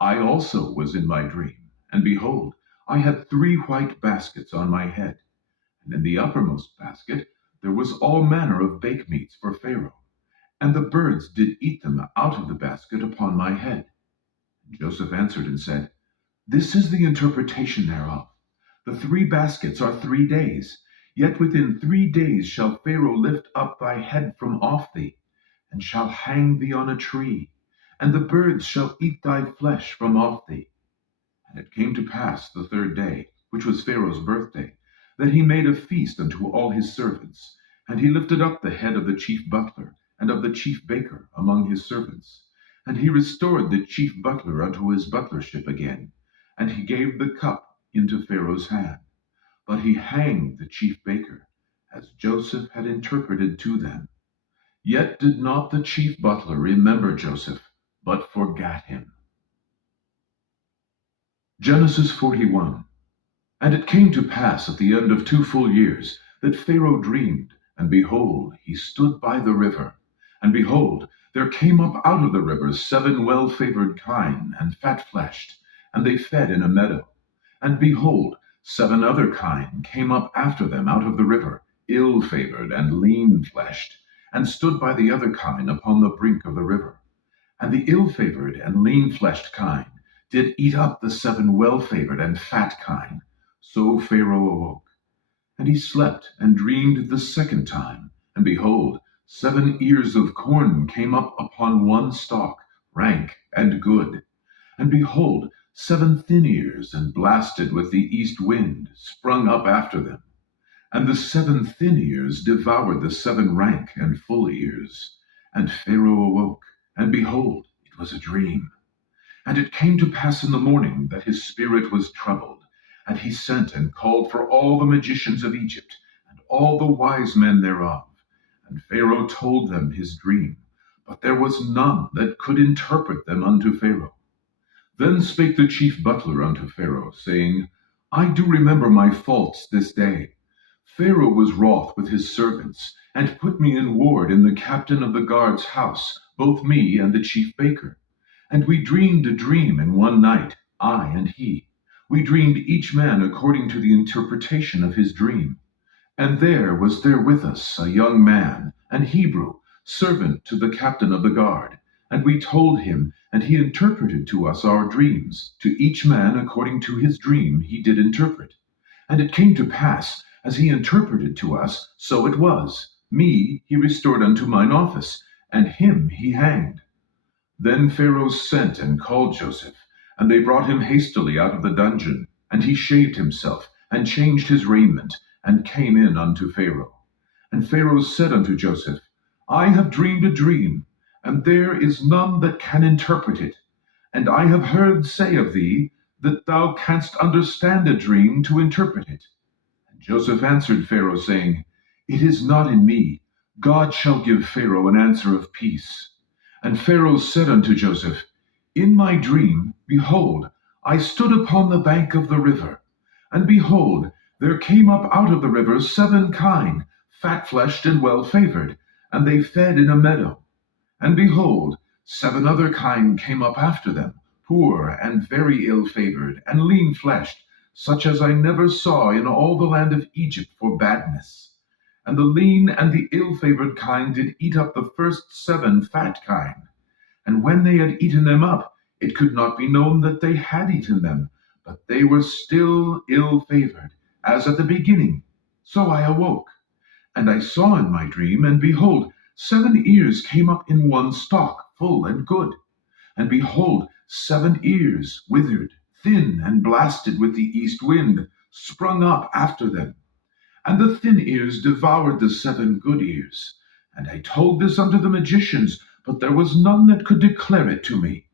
I also was in my dream, and behold, I had 3 white baskets on my head, and in the uppermost basket there was all manner of bake meats for Pharaoh, and the birds did eat them out of the basket upon my head. And Joseph answered and said, This is the interpretation thereof. The 3 baskets are 3 days, yet within 3 days shall Pharaoh lift up thy head from off thee, and shall hang thee on a tree, and the birds shall eat thy flesh from off thee. And it came to pass the 3rd day, which was Pharaoh's birthday, that he made a feast unto all his servants, and he lifted up the head of the chief butler and of the chief baker among his servants. And he restored the chief butler unto his butlership again, and he gave the cup into Pharaoh's hand. But he hanged the chief baker, as Joseph had interpreted to them. Yet did not the chief butler remember Joseph, but forgat him. Genesis 41. And it came to pass at the end of 2 full years, that Pharaoh dreamed, and behold, he stood by the river. And behold, There came up out of the river 7 well-favored kine and fat-fleshed, and they fed in a meadow. And behold, 7 other kine came up after them out of the river, ill-favored and lean-fleshed, and stood by the other kine upon the brink of the river. And the ill-favored and lean-fleshed kine did eat up the 7 well-favored and fat kine. So Pharaoh awoke. And he slept and dreamed the second time, and behold, 7 ears of corn came up upon one stalk, rank and good. And behold, 7 thin ears, and blasted with the east wind, sprung up after them. And the 7 thin ears devoured the 7 rank and full ears. And Pharaoh awoke, and behold, it was a dream. And it came to pass in the morning that his spirit was troubled, and he sent and called for all the magicians of Egypt, and all the wise men thereof. And Pharaoh told them his dream, but there was none that could interpret them unto Pharaoh. Then spake the chief butler unto Pharaoh, saying, I do remember my faults this day. Pharaoh was wroth with his servants, and put me in ward in the captain of the guard's house, both me and the chief baker. And we dreamed a dream in one night, I and he. We dreamed each man according to the interpretation of his dream. And there was there with us a young man, an Hebrew, servant to the captain of the guard. And we told him, and he interpreted to us our dreams. To each man according to his dream he did interpret. And it came to pass, as he interpreted to us, so it was. Me he restored unto mine office, and him he hanged. Then Pharaoh sent and called Joseph, and they brought him hastily out of the dungeon. And he shaved himself, and changed his raiment, and came in unto Pharaoh. And Pharaoh said unto Joseph, I have dreamed a dream, and there is none that can interpret it. And I have heard say of thee, that thou canst understand a dream to interpret it. And Joseph answered Pharaoh, saying, It is not in me. God shall give Pharaoh an answer of peace. And Pharaoh said unto Joseph, In my dream, behold, I stood upon the bank of the river, and behold, there came up out of the river 7 kine, fat-fleshed and well-favored, and they fed in a meadow. And behold, 7 other kine came up after them, poor and very ill-favored, and lean-fleshed, such as I never saw in all the land of Egypt for badness. And the lean and the ill-favored kine did eat up the first 7 fat kine. And when they had eaten them up, it could not be known that they had eaten them, but they were still ill-favored, as at the beginning. So I awoke, and I saw in my dream, and behold, 7 ears came up in one stalk, full and good. And behold, 7 ears, withered, thin, and blasted with the east wind, sprung up after them. And the thin ears devoured the 7 good ears. And I told this unto the magicians, but there was none that could declare it to me.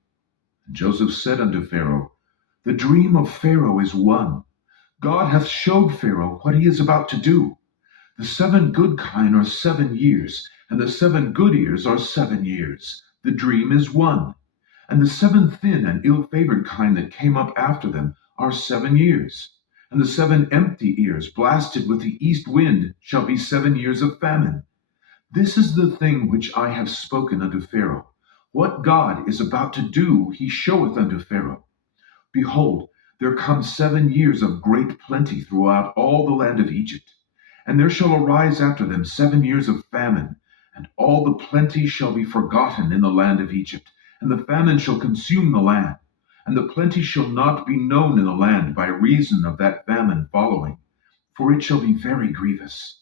And Joseph said unto Pharaoh, The dream of Pharaoh is one. God hath showed Pharaoh what he is about to do. The 7 good kine are 7 years, and the 7 good ears are 7 years. The dream is one. And the 7 thin and ill-favored kine that came up after them are 7 years. And the 7 empty ears, blasted with the east wind, shall be 7 years of famine. This is the thing which I have spoken unto Pharaoh. What God is about to do, he showeth unto Pharaoh. Behold, there come 7 years of great plenty throughout all the land of Egypt. And there shall arise after them 7 years of famine, and all the plenty shall be forgotten in the land of Egypt, and the famine shall consume the land. And the plenty shall not be known in the land by reason of that famine following, for it shall be very grievous.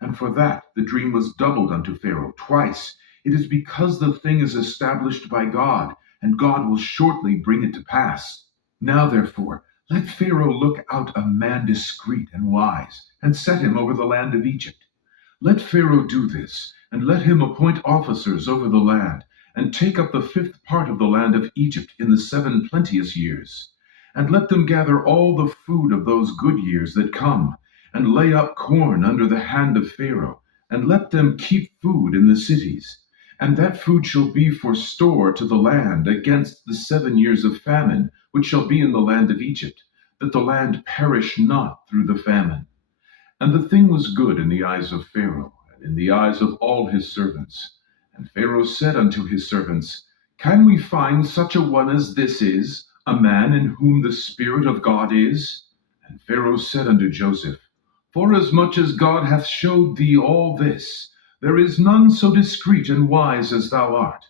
And for that the dream was doubled unto Pharaoh twice. It is because the thing is established by God, and God will shortly bring it to pass. Now therefore, let Pharaoh look out a man discreet and wise, and set him over the land of Egypt. Let Pharaoh do this, and let him appoint officers over the land, and take up the 5th part of the land of Egypt in the 7 plenteous years. And let them gather all the food of those good years that come, and lay up corn under the hand of Pharaoh, and let them keep food in the cities. And that food shall be for store to the land against the 7 years of famine, which shall be in the land of Egypt, that the land perish not through the famine. And the thing was good in the eyes of Pharaoh, and in the eyes of all his servants. And Pharaoh said unto his servants, Can we find such a one as this is, a man in whom the Spirit of God is? And Pharaoh said unto Joseph, Forasmuch as God hath showed thee all this, there is none so discreet and wise as thou art.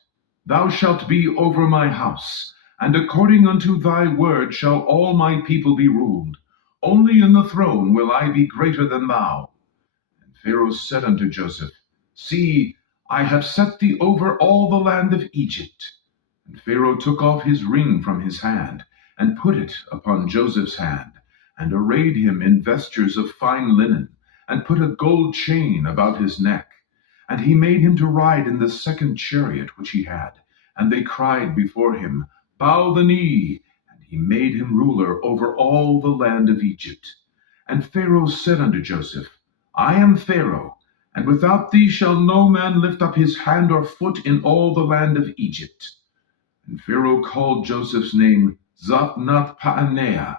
Thou shalt be over my house, and according unto thy word shall all my people be ruled. Only in the throne will I be greater than thou. And Pharaoh said unto Joseph, See, I have set thee over all the land of Egypt. And Pharaoh took off his ring from his hand, and put it upon Joseph's hand, and arrayed him in vestures of fine linen, and put a gold chain about his neck. And he made him to ride in the second chariot which he had. And they cried before him, Bow the knee. And he made him ruler over all the land of Egypt. And Pharaoh said unto Joseph, I am Pharaoh, and without thee shall no man lift up his hand or foot in all the land of Egypt. And Pharaoh called Joseph's name Zaphnath-paaneah,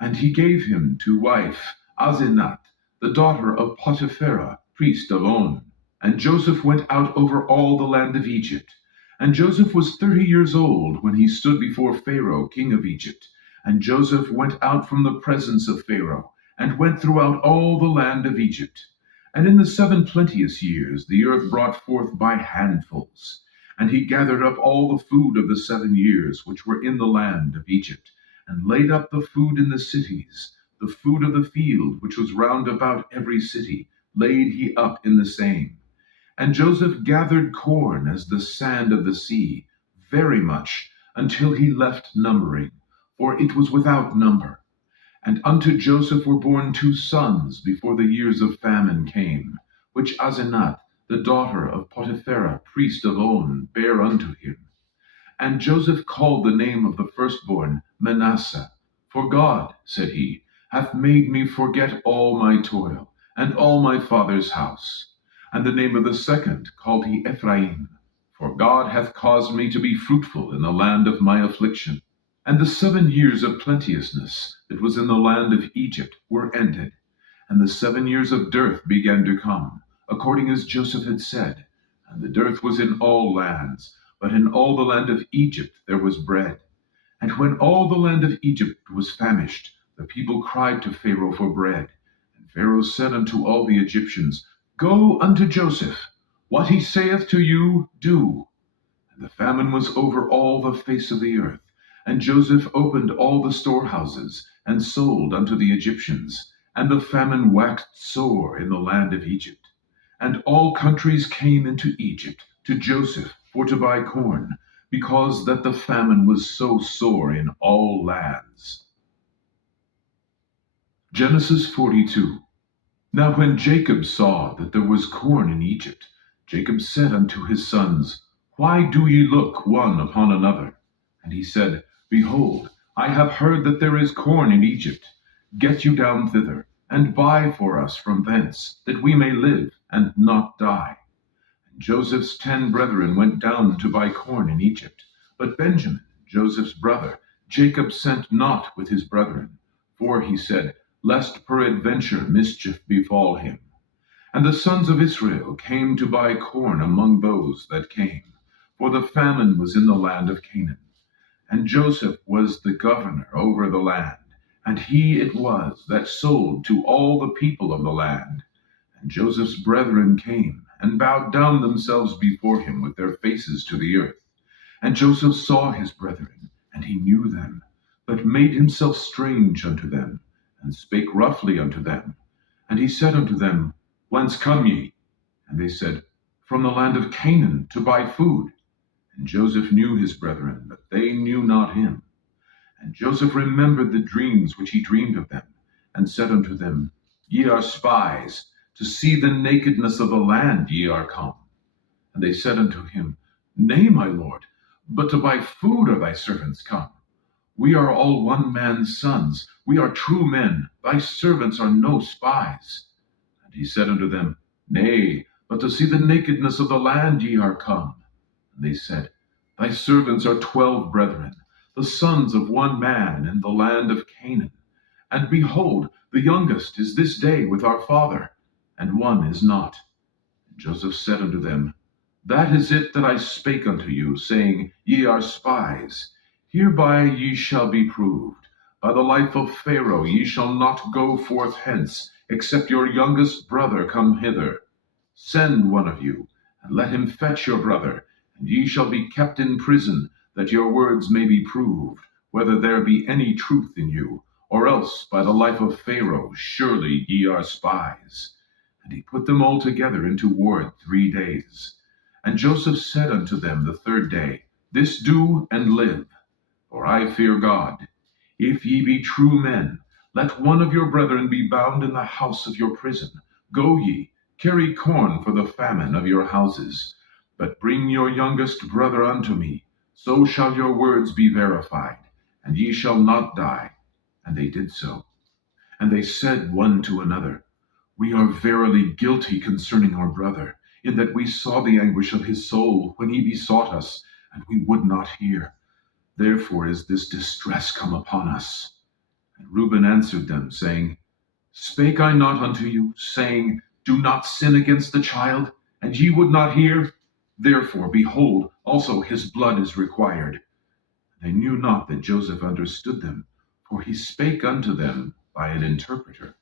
and he gave him to wife Asenath, the daughter of Potipherah, priest of On. And Joseph went out over all the land of Egypt. And Joseph was 30 years old when he stood before Pharaoh, king of Egypt. And Joseph went out from the presence of Pharaoh, and went throughout all the land of Egypt. And in the 7 plenteous years the earth brought forth by handfuls. And he gathered up all the food of the 7 years which were in the land of Egypt, and laid up the food in the cities. The food of the field which was round about every city laid he up in the same. And Joseph gathered corn as the sand of the sea, very much, until he left numbering, for it was without number. And unto Joseph were born 2 sons before the years of famine came, which Asenath, the daughter of Potipherah, priest of On, bare unto him. And Joseph called the name of the firstborn Manasseh. For God, said he, hath made me forget all my toil, and all my father's house. And the name of the second called he Ephraim. For God hath caused me to be fruitful in the land of my affliction. And the 7 years of plenteousness that was in the land of Egypt were ended, and the 7 years of dearth began to come, according as Joseph had said. And the dearth was in all lands, but in all the land of Egypt there was bread. And when all the land of Egypt was famished, the people cried to Pharaoh for bread. And Pharaoh said unto all the Egyptians, Go unto Joseph, what he saith to you, do. And the famine was over all the face of the earth. And Joseph opened all the storehouses, and sold unto the Egyptians. And the famine waxed sore in the land of Egypt. And all countries came into Egypt to Joseph for to buy corn, because that the famine was so sore in all lands. Genesis 42. Now when Jacob saw that there was corn in Egypt, Jacob said unto his sons, Why do ye look one upon another? And he said, Behold, I have heard that there is corn in Egypt. Get you down thither, and buy for us from thence, that we may live, and not die. And Joseph's 10 brethren went down to buy corn in Egypt. But Benjamin, Joseph's brother, Jacob sent not with his brethren. For he said, Lest peradventure mischief befall him. And the sons of Israel came to buy corn among those that came, for the famine was in the land of Canaan. And Joseph was the governor over the land, and he it was that sold to all the people of the land. And Joseph's brethren came, and bowed down themselves before him with their faces to the earth. And Joseph saw his brethren, and he knew them, but made himself strange unto them, and spake roughly unto them. And he said unto them, Whence come ye? And they said, From the land of Canaan, to buy food. And Joseph knew his brethren, but they knew not him. And Joseph remembered the dreams which he dreamed of them, and said unto them, Ye are spies, to see the nakedness of the land ye are come. And they said unto him, Nay, my lord, but to buy food are thy servants come. We are all one man's sons, we are true men, thy servants are no spies. And he said unto them, Nay, but to see the nakedness of the land ye are come. And they said, Thy servants are 12 brethren, the sons of one man in the land of Canaan. And behold, the youngest is this day with our father, and one is not. And Joseph said unto them, That is it that I spake unto you, saying, Ye are spies. Hereby ye shall be proved. By the life of Pharaoh ye shall not go forth hence, except your youngest brother come hither. Send one of you, and let him fetch your brother, and ye shall be kept in prison, that your words may be proved, whether there be any truth in you, or else by the life of Pharaoh surely ye are spies. And he put them all together into ward 3 days. And Joseph said unto them the third day, This do, and live, for I fear God. If ye be true men, let one of your brethren be bound in the house of your prison. Go ye, carry corn for the famine of your houses. But bring your youngest brother unto me, so shall your words be verified, and ye shall not die. And they did so. And they said one to another, We are verily guilty concerning our brother, in that we saw the anguish of his soul when he besought us, and we would not hear. Therefore is this distress come upon us. And Reuben answered them, saying, Spake I not unto you, saying, Do not sin against the child, and ye would not hear? Therefore, behold, also his blood is required. They knew not that Joseph understood them, for he spake unto them by an interpreter.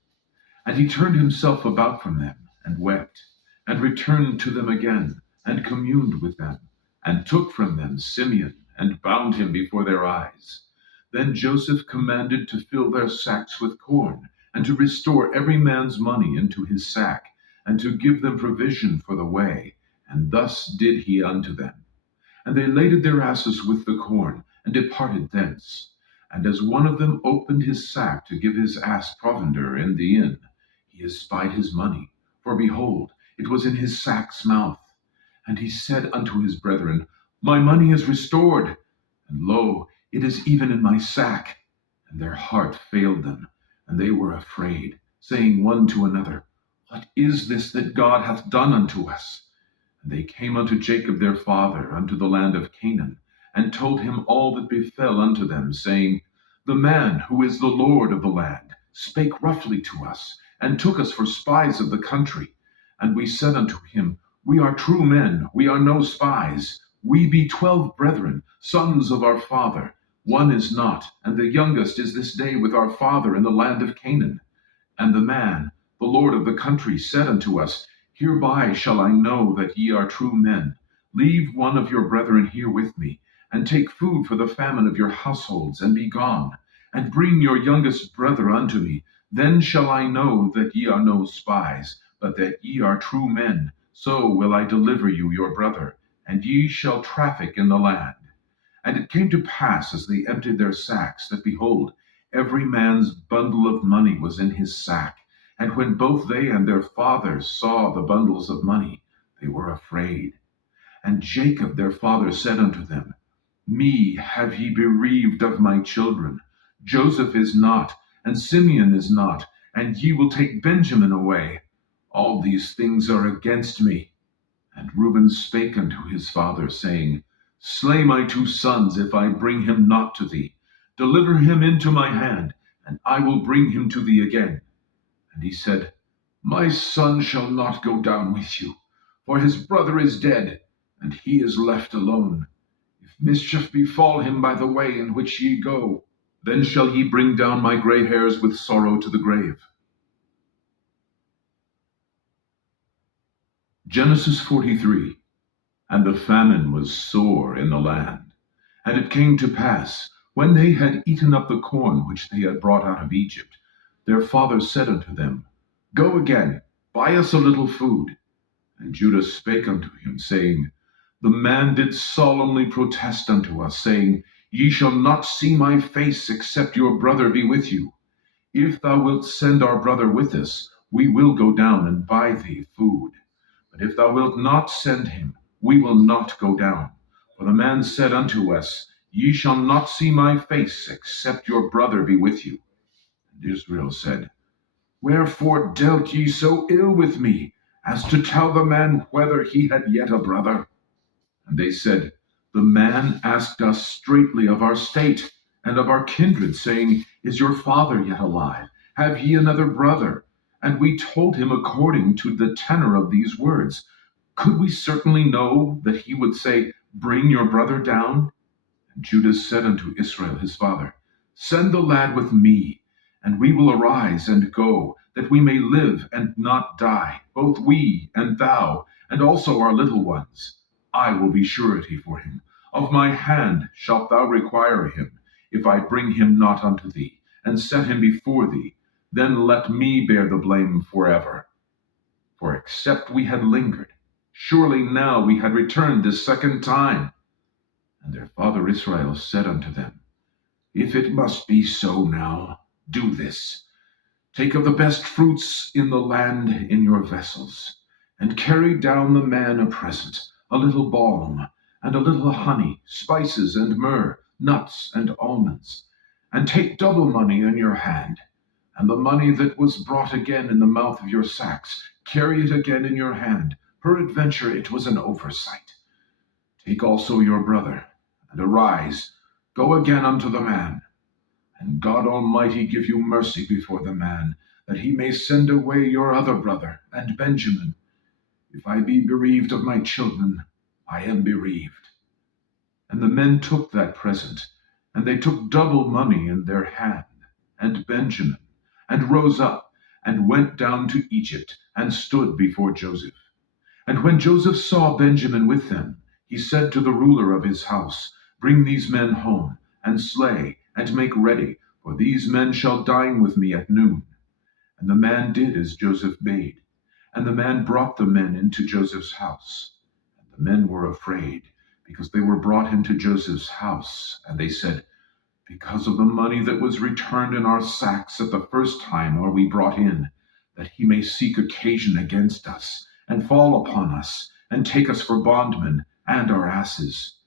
And he turned himself about from them, and wept, and returned to them again, and communed with them, and took from them Simeon, and bound him before their eyes. Then Joseph commanded to fill their sacks with corn, and to restore every man's money into his sack, and to give them provision for the way. And thus did he unto them. And they laded their asses with the corn, and departed thence. And as one of them opened his sack to give his ass provender in the inn, he espied his money, for behold, it was in his sack's mouth. And he said unto his brethren, My money is restored, and lo, it is even in my sack. And their heart failed them, and they were afraid, saying one to another, What is this that God hath done unto us? And they came unto Jacob their father unto the land of Canaan, and told him all that befell unto them, saying, The man who is the Lord of the land spake roughly to us, and took us for spies of the country. And we said unto him, We are true men, we are no spies. We be 12 brethren, sons of our father. One is not, and the youngest is this day with our father in the land of Canaan. And the man, the Lord of the country, said unto us, Hereby shall I know that ye are true men. Leave one of your brethren here with me, and take food for the famine of your households, and be gone. And bring your youngest brother unto me. Then shall I know that ye are no spies, but that ye are true men. So will I deliver you your brother, and ye shall traffic in the land. And it came to pass, as they emptied their sacks, that behold, every man's bundle of money was in his sack. And when both they and their father saw the bundles of money, they were afraid. And Jacob their father said unto them, Me have ye bereaved of my children. Joseph is not, and Simeon is not, and ye will take Benjamin away. All these things are against me. And Reuben spake unto his father, saying, Slay my 2 sons, if I bring him not to thee. Deliver him into my hand, and I will bring him to thee again. And he said, My son shall not go down with you, for his brother is dead, and he is left alone. If mischief befall him by the way in which ye go, then shall ye bring down my gray hairs with sorrow to the grave. Genesis 43. And the famine was sore in the land. And it came to pass, when they had eaten up the corn which they had brought out of Egypt, their father said unto them, Go again, buy us a little food. And Judah spake unto him, saying, The man did solemnly protest unto us, saying, Ye shall not see my face, except your brother be with you. If thou wilt send our brother with us, we will go down and buy thee food. But if thou wilt not send him, we will not go down. For the man said unto us, Ye shall not see my face, except your brother be with you. And Israel said, Wherefore dealt ye so ill with me, as to tell the man whether he had yet a brother? And they said, The man asked us straitly of our state, and of our kindred, saying, Is your father yet alive? Have ye another brother? And we told him according to the tenor of these words. Could we certainly know that he would say, 'Bring your brother down'?" And Judah said unto Israel his father, "Send the lad with me, and we will arise and go, that we may live and not die, both we and thou, and also our little ones. I will be surety for him. Of my hand shalt thou require him, if I bring him not unto thee, and set him before thee. Then let me bear the blame forever. For except we had lingered, surely now we had returned this second time." And their father Israel said unto them, "If it must be so now, do this. Take of the best fruits in the land in your vessels, and carry down the man a present, a little balm, and a little honey, spices and myrrh, nuts and almonds. And take double money in your hand, and the money that was brought again in the mouth of your sacks, carry it again in your hand. Peradventure it was an oversight. Take also your brother, and arise, go again unto the man. And God Almighty give you mercy before the man, that he may send away your other brother, and Benjamin. If I be bereaved of my children, I am bereaved." And the men took that present, and they took double money in their hand, and Benjamin, and rose up, and went down to Egypt, and stood before Joseph. And when Joseph saw Benjamin with them, he said to the ruler of his house, "Bring these men home, and slay, and make ready, for these men shall dine with me at noon." And the man did as Joseph bade. And the man brought the men into Joseph's house. And the men were afraid, because they were brought into Joseph's house. And they said, "Because of the money that was returned in our sacks at the first time are we brought in, that he may seek occasion against us, and fall upon us, and take us for bondmen, and our asses."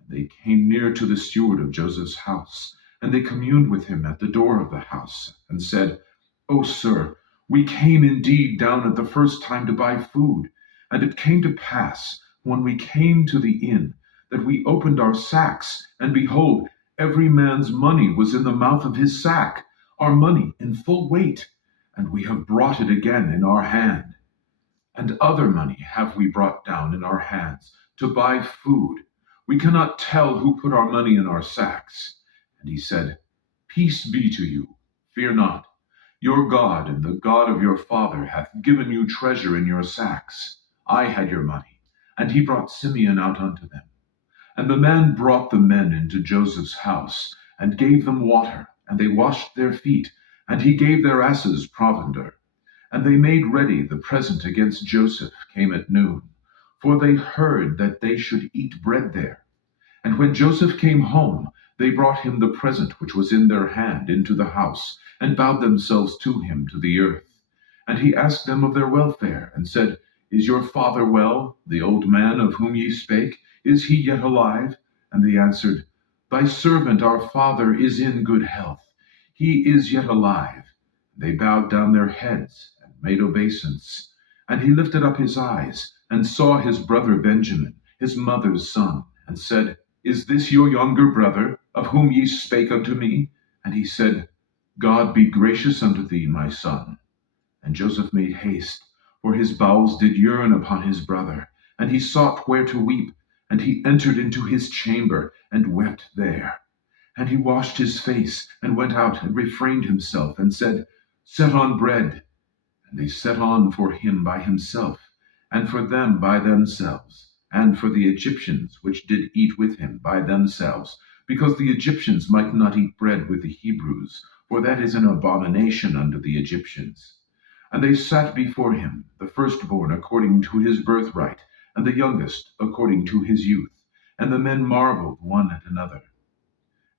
And they came near to the steward of Joseph's house, and they communed with him at the door of the house, and said, "O sir, we came indeed down at the first time to buy food. And it came to pass, when we came to the inn, that we opened our sacks, and behold, every man's money was in the mouth of his sack, our money in full weight, and we have brought it again in our hand. And other money have we brought down in our hands to buy food. We cannot tell who put our money in our sacks." And he said, "Peace be to you, fear not. Your God and the God of your father hath given you treasure in your sacks. I had your money." And he brought Simeon out unto them. And the man brought the men into Joseph's house, and gave them water, and they washed their feet, and he gave their asses provender. And they made ready the present against Joseph came at noon, for they heard that they should eat bread there. And when Joseph came home, they brought him the present which was in their hand into the house, and bowed themselves to him to the earth. And he asked them of their welfare, and said, "Is your father well, the old man of whom ye spake? Is he yet alive?" And they answered, "Thy servant our father is in good health. He is yet alive." They bowed down their heads, and made obeisance. And he lifted up his eyes, and saw his brother Benjamin, his mother's son, and said, "Is this your younger brother, of whom ye spake unto me?" And he said, "God be gracious unto thee, my son." And Joseph made haste, for his bowels did yearn upon his brother, and he sought where to weep. And he entered into his chamber, and wept there. And he washed his face, and went out, and refrained himself, and said, "Set on bread." And they set on for him by himself, and for them by themselves, and for the Egyptians which did eat with him by themselves, because the Egyptians might not eat bread with the Hebrews, for that is an abomination unto the Egyptians. And they sat before him, the firstborn according to his birthright, and the youngest according to his youth. And the men marveled one at another.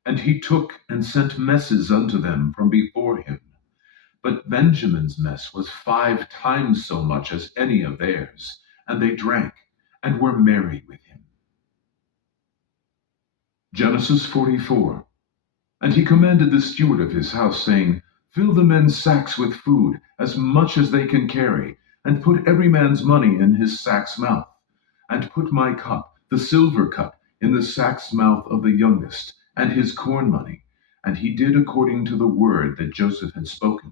And he took and sent messes unto them from before him. But Benjamin's mess was 5 times so much as any of theirs. And they drank, and were merry with him. Genesis 44. And he commanded the steward of his house, saying, "Fill the men's sacks with food, as much as they can carry, and put every man's money in his sack's mouth. And put my cup, the silver cup, in the sack's mouth of the youngest, and his corn money." And he did according to the word that Joseph had spoken.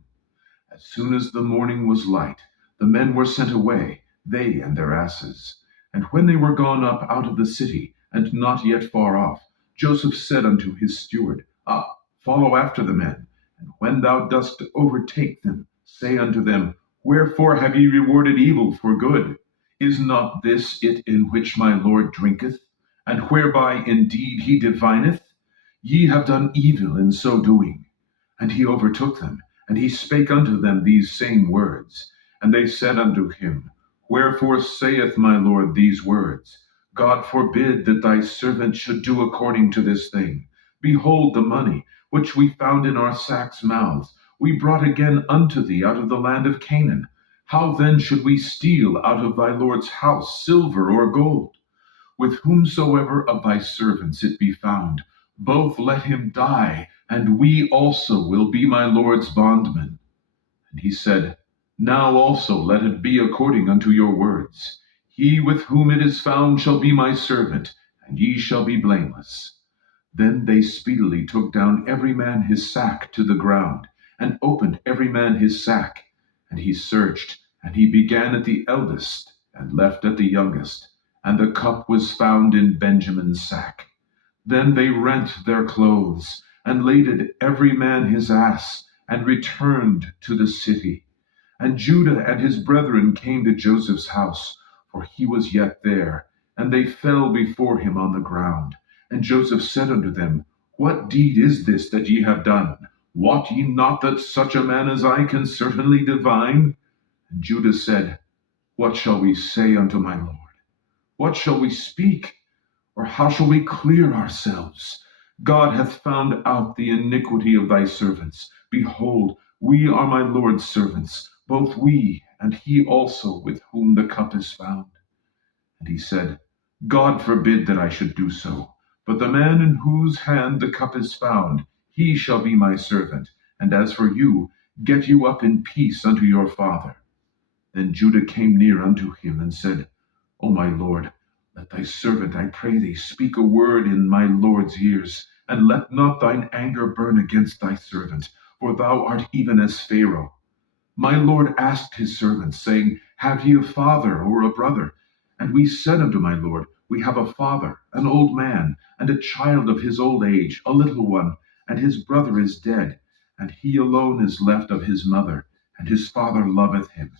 As soon as the morning was light, the men were sent away, they and their asses. And when they were gone up out of the city, and not yet far off, Joseph said unto his steward, follow after the men, and when thou dost overtake them, say unto them, Wherefore have ye rewarded evil for good? Is not this it in which my Lord drinketh, and whereby indeed he divineth? Ye have done evil in so doing. And he overtook them, and he spake unto them these same words. And they said unto him, Wherefore saith my Lord these words? God forbid that thy servant should do according to this thing. Behold, the money which we found in our sacks' mouths, we brought again unto thee out of the land of Canaan. How then should we steal out of thy Lord's house silver or gold? With whomsoever of thy servants it be found, both let him die, and we also will be my Lord's bondmen. And he said, Now also let it be according unto your words. He with whom it is found shall be my servant, and ye shall be blameless. Then they speedily took down every man his sack to the ground, and opened every man his sack. And he searched, and he began at the eldest, and left at the youngest. And the cup was found in Benjamin's sack. Then they rent their clothes, and laded every man his ass, and returned to the city. And Judah and his brethren came to Joseph's house, for he was yet there, and they fell before him on the ground. And Joseph said unto them, What deed is this that ye have done? Wot ye not that such a man as I can certainly divine? And Judah said, What shall we say unto my Lord? What shall we speak? Or how shall we clear ourselves? God hath found out the iniquity of thy servants. Behold, we are my Lord's servants, both we and he also with whom the cup is found. And he said, God forbid that I should do so. But the man in whose hand the cup is found, he shall be my servant. And as for you, get you up in peace unto your father. Then Judah came near unto him, and said, O my Lord, let thy servant, I pray thee, speak a word in my Lord's ears, and let not thine anger burn against thy servant, for thou art even as Pharaoh. My Lord asked his servants, saying, Have ye a father or a brother? And we said unto my Lord, We have a father, an old man, and a child of his old age, a little one, and his brother is dead, and he alone is left of his mother, and his father loveth him.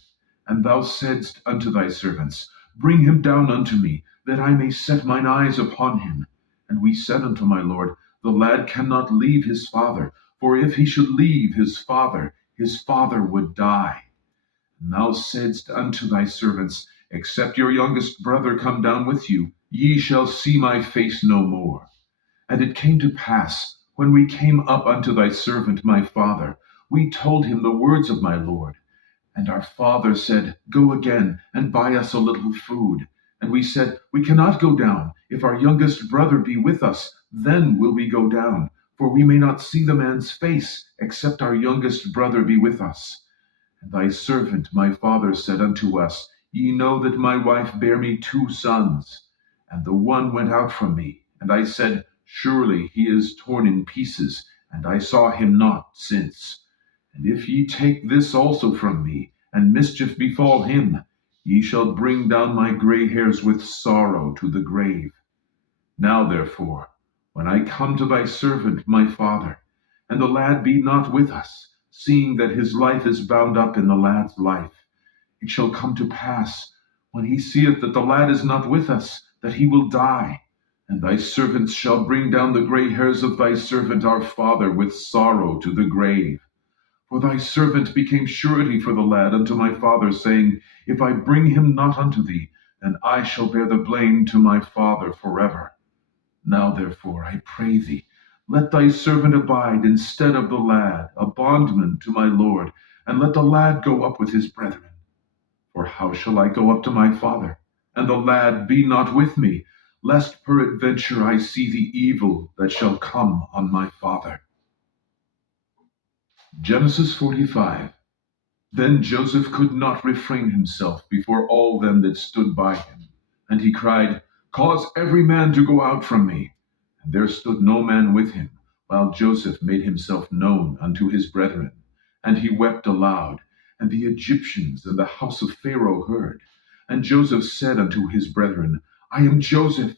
And thou saidst unto thy servants, Bring him down unto me, that I may set mine eyes upon him. And we said unto my Lord, The lad cannot leave his father, for if he should leave his father would die. And thou saidst unto thy servants, Except your youngest brother come down with you, ye shall see my face no more. And it came to pass, when we came up unto thy servant my father, we told him the words of my Lord. And our father said, Go again, and buy us a little food. And we said, We cannot go down. If our youngest brother be with us, then will we go down. For we may not see the man's face, except our youngest brother be with us. And thy servant my father said unto us, Ye know that my wife bare me 2 sons. And the one went out from me. And I said, Surely he is torn in pieces, and I saw him not since. And if ye take this also from me, and mischief befall him, ye shall bring down my gray hairs with sorrow to the grave. Now therefore, when I come to thy servant my father, and the lad be not with us, seeing that his life is bound up in the lad's life, it shall come to pass, when he seeth that the lad is not with us, that he will die. And thy servants shall bring down the gray hairs of thy servant our father with sorrow to the grave. For thy servant became surety for the lad unto my father, saying, If I bring him not unto thee, then I shall bear the blame to my father forever. Now therefore, I pray thee, let thy servant abide instead of the lad, a bondman to my Lord, and let the lad go up with his brethren. For how shall I go up to my father, and the lad be not with me, lest peradventure I see the evil that shall come on my father? Genesis 45. Then Joseph could not refrain himself before all them that stood by him. And he cried, Cause every man to go out from me. And there stood no man with him, while Joseph made himself known unto his brethren. And he wept aloud. And the Egyptians and the house of Pharaoh heard. And Joseph said unto his brethren, I am Joseph.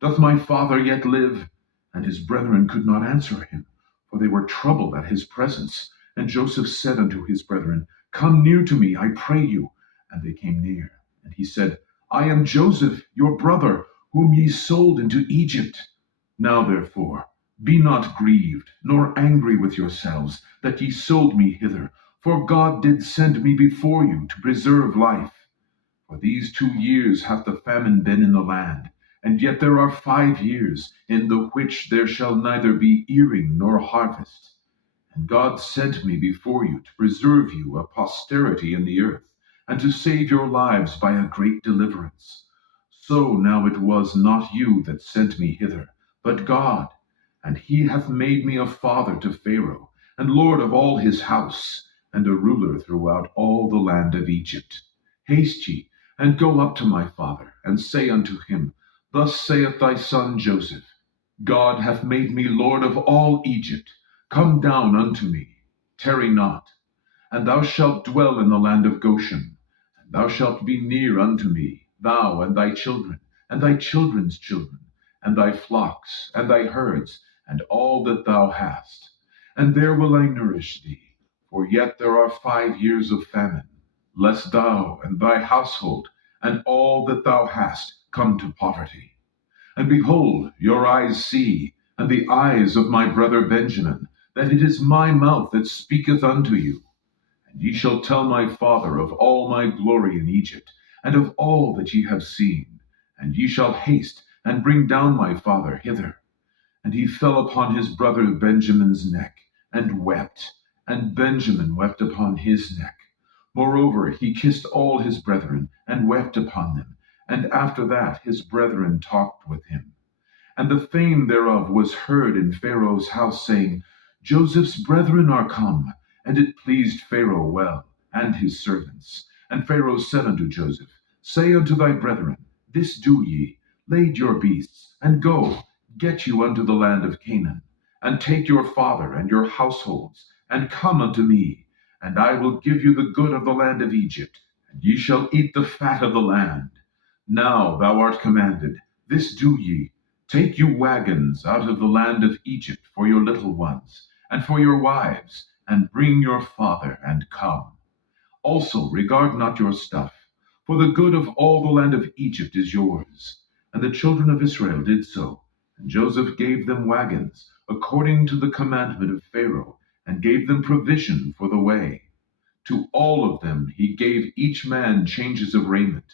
Doth my father yet live? And his brethren could not answer him, for they were troubled at his presence. And Joseph said unto his brethren, Come near to me, I pray you. And they came near. And he said, I am Joseph, your brother, whom ye sold into Egypt. Now therefore, be not grieved, nor angry with yourselves, that ye sold me hither. For God did send me before you to preserve life. For these 2 years hath the famine been in the land, and yet there are 5 years, in the which there shall neither be earing nor harvest. And God sent me before you to preserve you a posterity in the earth, and to save your lives by a great deliverance. So now it was not you that sent me hither, but God. And he hath made me a father to Pharaoh, and lord of all his house, and a ruler throughout all the land of Egypt. Haste ye, and go up to my father, and say unto him, Thus saith thy son Joseph, God hath made me lord of all Egypt. Come down unto me, tarry not, and thou shalt dwell in the land of Goshen. And thou shalt be near unto me, thou and thy children, and thy children's children, and thy flocks, and thy herds, and all that thou hast. And there will I nourish thee, for yet there are 5 years of famine, lest thou and thy household, and all that thou hast, come to poverty. And behold, your eyes see, and the eyes of my brother Benjamin, that it is my mouth that speaketh unto you. And ye shall tell my father of all my glory in Egypt, and of all that ye have seen. And ye shall haste, and bring down my father hither. And he fell upon his brother Benjamin's neck, and wept. And Benjamin wept upon his neck. Moreover, he kissed all his brethren, and wept upon them. And after that his brethren talked with him. And the fame thereof was heard in Pharaoh's house, saying, Joseph's brethren are come. And it pleased Pharaoh well, and his servants. And Pharaoh said unto Joseph, Say unto thy brethren, This do ye, lade your beasts, and go, get you unto the land of Canaan, and take your father and your households, and come unto me, and I will give you the good of the land of Egypt, and ye shall eat the fat of the land. Now thou art commanded, this do ye, take you wagons out of the land of Egypt for your little ones, and for your wives, and bring your father, and come. Also regard not your stuff, for the good of all the land of Egypt is yours. And the children of Israel did so. And Joseph gave them wagons, according to the commandment of Pharaoh, and gave them provision for the way. To all of them he gave each man changes of raiment.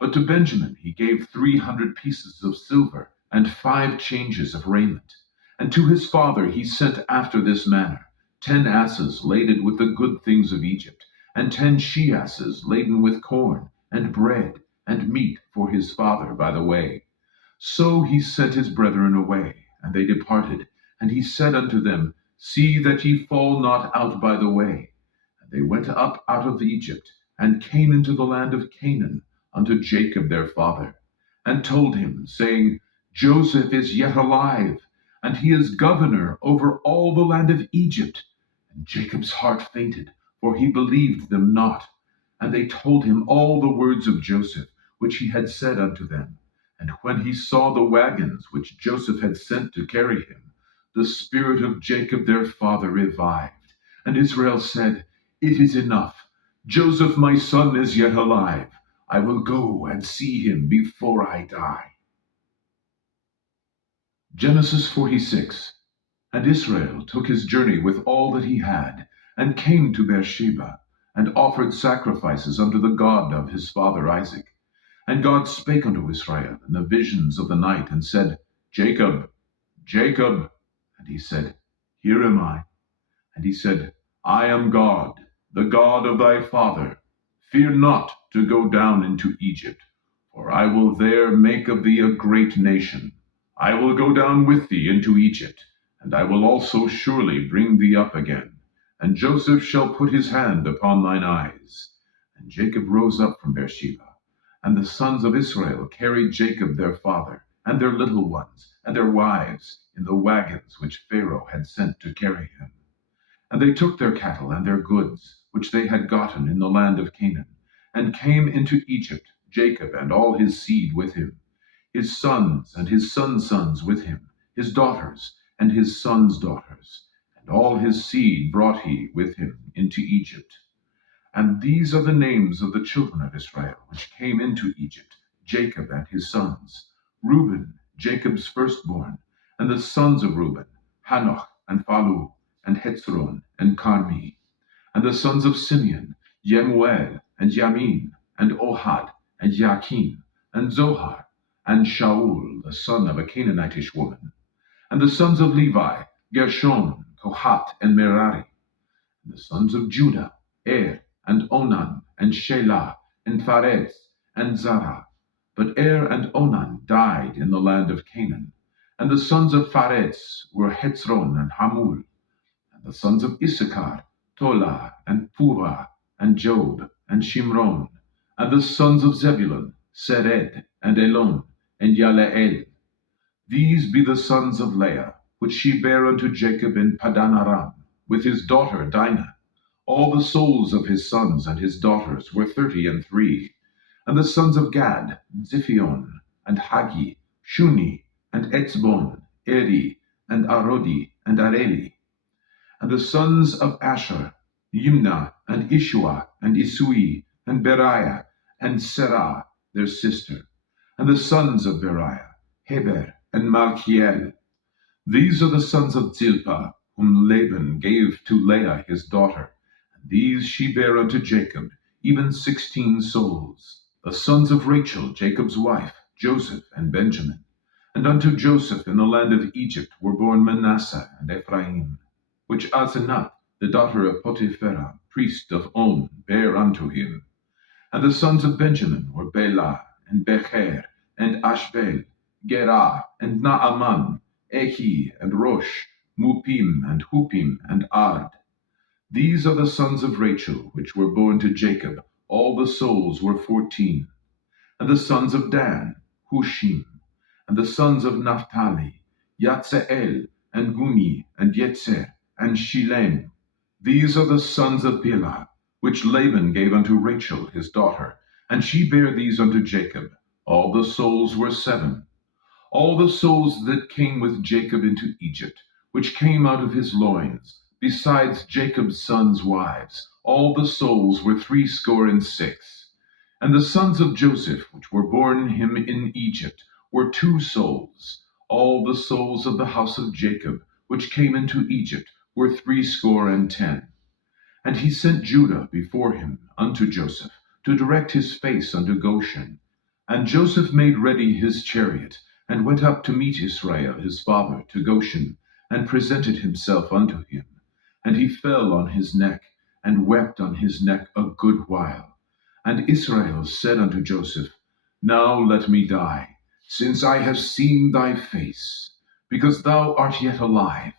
But to Benjamin he gave 300 pieces of silver, and 5 changes of raiment. And to his father he sent after this manner: 10 asses laden with the good things of Egypt, and 10 she-asses laden with corn, and bread, and meat for his father by the way. So he sent his brethren away, and they departed. And he said unto them, See that ye fall not out by the way. And they went up out of Egypt, and came into the land of Canaan, unto Jacob their father, and told him, saying, Joseph is yet alive, and he is governor over all the land of Egypt. And Jacob's heart fainted, for he believed them not. And they told him all the words of Joseph, which he had said unto them. And when he saw the wagons which Joseph had sent to carry him, the spirit of Jacob their father revived. And Israel said, It is enough. Joseph my son is yet alive. I will go and see him before I die. Genesis 46. And Israel took his journey with all that he had, and came to Beersheba, and offered sacrifices unto the God of his father Isaac. And God spake unto Israel in the visions of the night, and said, Jacob, Jacob. And he said, Here am I. And he said, I am God, the God of thy father. Fear not to go down into Egypt, for I will there make of thee a great nation. I will go down with thee into Egypt, and I will also surely bring thee up again. And Joseph shall put his hand upon thine eyes. And Jacob rose up from Beersheba. And the sons of Israel carried Jacob their father, and their little ones, and their wives, in the wagons which Pharaoh had sent to carry him. And they took their cattle and their goods, which they had gotten in the land of Canaan, and came into Egypt, Jacob and all his seed with him, his sons and his sons' sons with him, his daughters and his sons' daughters, and all his seed brought he with him into Egypt. And these are the names of the children of Israel which came into Egypt, Jacob and his sons: Reuben, Jacob's firstborn, and the sons of Reuben, Hanoch, and Phalu, and Hetzron, and Carmi. And the sons of Simeon, Jemuel, and Yamin, and Ohad, and Jachin, and Zohar, and Shaul, the son of a Canaanitish woman. And the sons of Levi, Gershon, Kohath, and Merari. And the sons of Judah, and Onan, and Shelah, and Pharez, and Zara. But and Onan died in the land of Canaan. And the sons of Pharez were Hetzron and Hamul. And the sons of Issachar, Tola, and Puvah, and Job, and Shimron. And the sons of Zebulun, Sered, and Elon, and Yaleel. These be the sons of Leah, which she bare unto Jacob in Padan Aram, with his daughter Dinah. All the souls of his sons and his daughters were 33. And the sons of Gad, Ziphion, and Hagi, Shuni, and Etzbon, Eri, and Arodi, and Areli. And the sons of Asher, Yimnah, and Ishua, and Isui, and Beriah, and Serah, their sister. And the sons of Beriah, Heber, and Malchiel. These are the sons of Zilpah, whom Laban gave to Leah his daughter. And these she bare unto Jacob, even 16 souls. The sons of Rachel, Jacob's wife, Joseph and Benjamin. And unto Joseph in the land of Egypt were born Manasseh and Ephraim, which Asenath, the daughter of Potipherah, priest of On, bare unto him. And the sons of Benjamin were Bela, and Becher, and Ashbel, Gerah, and Naaman, Ehi, and Rosh, Mupim, and Hupim, and Ard. These are the sons of Rachel, which were born to Jacob. All the souls were 14. And the sons of Dan, Hushim. And the sons of Naphtali, Yatzeel, and Guni, and Yetzer, and Shilem. These are the sons of Bilhah, which Laban gave unto Rachel his daughter. And she bare these unto Jacob. All the souls were 7. All the souls that came with Jacob into Egypt, which came out of his loins, besides Jacob's sons' wives, all the souls were 66. And the sons of Joseph, which were born him in Egypt, were 2 souls. All the souls of the house of Jacob, which came into Egypt, were 70. And he sent Judah before him unto Joseph, to direct his face unto Goshen. And Joseph made ready his chariot, and went up to meet Israel his father to Goshen, and presented himself unto him. And he fell on his neck, and wept on his neck a good while. And Israel said unto Joseph, Now let me die, since I have seen thy face, because thou art yet alive.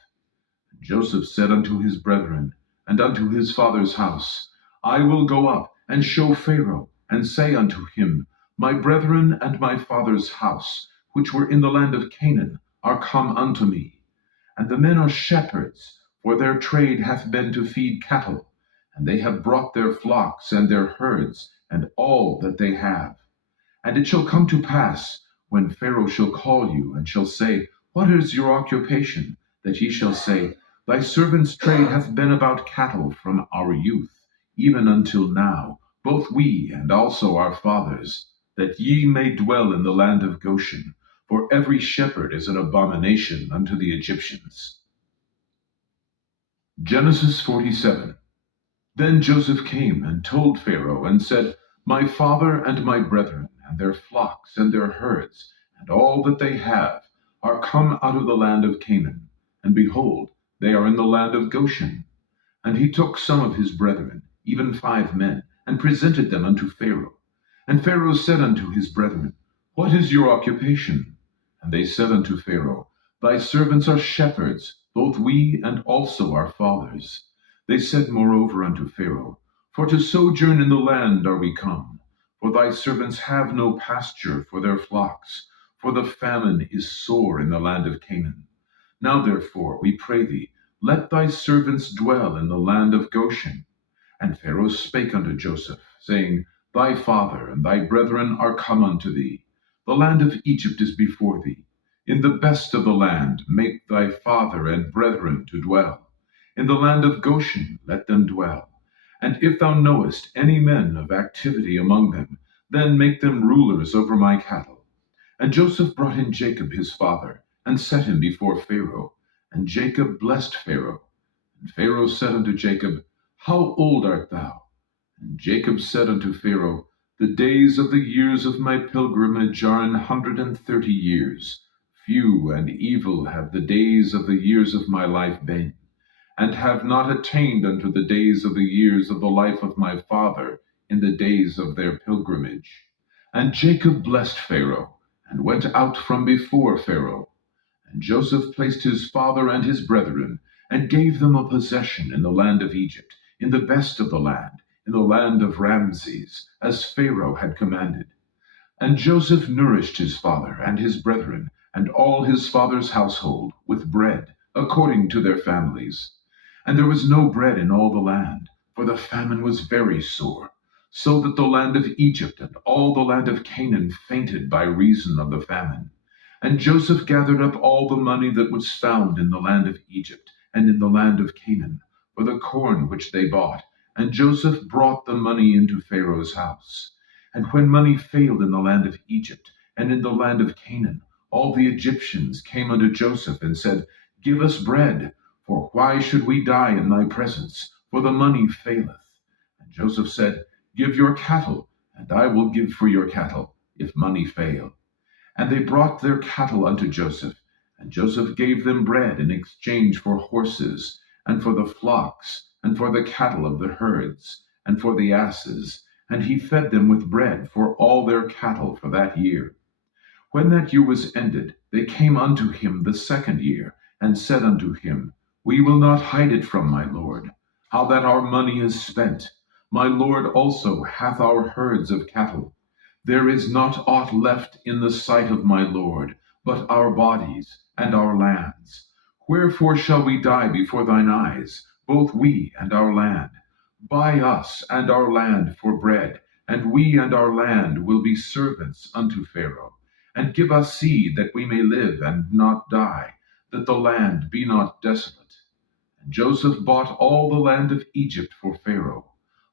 And Joseph said unto his brethren, and unto his father's house, I will go up and show Pharaoh, and say unto him, My brethren and my father's house, which were in the land of Canaan, are come unto me. And the men are shepherds, for their trade hath been to feed cattle, and they have brought their flocks and their herds, and all that they have. And it shall come to pass, when Pharaoh shall call you, and shall say, What is your occupation? That ye shall say, Thy servant's trade hath been about cattle from our youth, even until now, both we and also our fathers, that ye may dwell in the land of Goshen, for every shepherd is an abomination unto the Egyptians. Genesis 47. Then Joseph came and told Pharaoh, and said, My father and my brethren, and their flocks and their herds, and all that they have, are come out of the land of Canaan, and behold, they are in the land of Goshen. And he took some of his brethren, even 5 men, and presented them unto Pharaoh. And Pharaoh said unto his brethren, What is your occupation? And they said unto Pharaoh, Thy servants are shepherds, both we and also our fathers. They said moreover unto Pharaoh, For to sojourn in the land are we come, for thy servants have no pasture for their flocks, for the famine is sore in the land of Canaan. Now therefore, we pray thee, let thy servants dwell in the land of Goshen. And Pharaoh spake unto Joseph, saying, Thy father and thy brethren are come unto thee. The land of Egypt is before thee. In the best of the land make thy father and brethren to dwell. In the land of Goshen let them dwell. And if thou knowest any men of activity among them, then make them rulers over my cattle. And Joseph brought in Jacob his father, and set him before Pharaoh. And Jacob blessed Pharaoh. And Pharaoh said unto Jacob, How old art thou? And Jacob said unto Pharaoh, The days of the years of my pilgrimage are 130 years. Few and evil have the days of the years of my life been, and have not attained unto the days of the years of the life of my father in the days of their pilgrimage. And Jacob blessed Pharaoh, and went out from before Pharaoh. And Joseph placed his father and his brethren, and gave them a possession in the land of Egypt, in the best of the land, in the land of Ramses, as Pharaoh had commanded. And Joseph nourished his father and his brethren, and all his father's household, with bread, according to their families. And there was no bread in all the land, for the famine was very sore, so that the land of Egypt and all the land of Canaan fainted by reason of the famine. And Joseph gathered up all the money that was found in the land of Egypt and in the land of Canaan, for the corn which they bought. And Joseph brought the money into Pharaoh's house. And when money failed in the land of Egypt and in the land of Canaan, all the Egyptians came unto Joseph and said, Give us bread, for why should we die in thy presence? For the money faileth. And Joseph said, Give your cattle, and I will give for your cattle, if money fail. And they brought their cattle unto Joseph, and Joseph gave them bread in exchange for horses, and for the flocks, and for the cattle of the herds, and for the asses, and he fed them with bread for all their cattle for that year. When that year was ended, they came unto him the second year, and said unto him, We will not hide it from my lord, how that our money is spent. My lord also hath our herds of cattle. There is not aught left in the sight of my lord, but our bodies and our lands. Wherefore shall we die before thine eyes, both we and our land? Buy us and our land for bread, and we and our land will be servants unto Pharaoh. And give us seed that we may live and not die, that the land be not desolate. And Joseph bought all the land of Egypt for Pharaoh.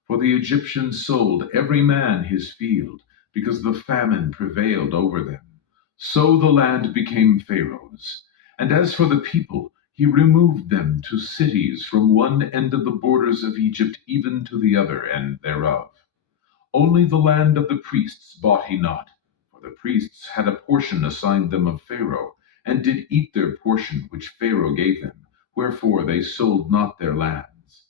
For the Egyptians sold every man his field, because the famine prevailed over them. So the land became Pharaoh's. And as for the people, he removed them to cities from one end of the borders of Egypt even to the other end thereof. Only the land of the priests bought he not, for the priests had a portion assigned them of Pharaoh, and did eat their portion which Pharaoh gave them, wherefore they sold not their lands.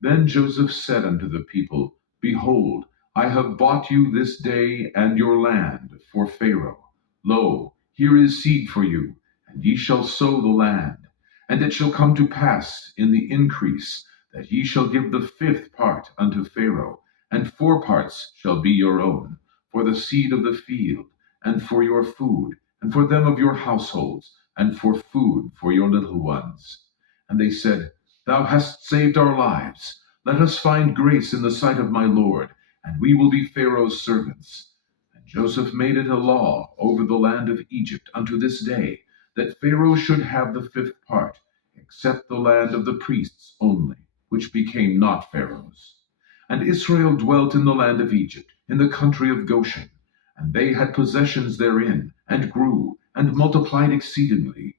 Then Joseph said unto the people, Behold, I have bought you this day and your land for Pharaoh. Lo, here is seed for you, and ye shall sow the land. And it shall come to pass in the increase, that ye shall give the fifth part unto Pharaoh, and 4 parts shall be your own, for the seed of the field, and for your food, and for them of your households, and for food for your little ones. And they said, Thou hast saved our lives. Let us find grace in the sight of my Lord, and we will be Pharaoh's servants. And Joseph made it a law over the land of Egypt unto this day, that Pharaoh should have the 5th part, except the land of the priests only, which became not Pharaoh's. And Israel dwelt in the land of Egypt, in the country of Goshen, and they had possessions therein, and grew, and multiplied exceedingly.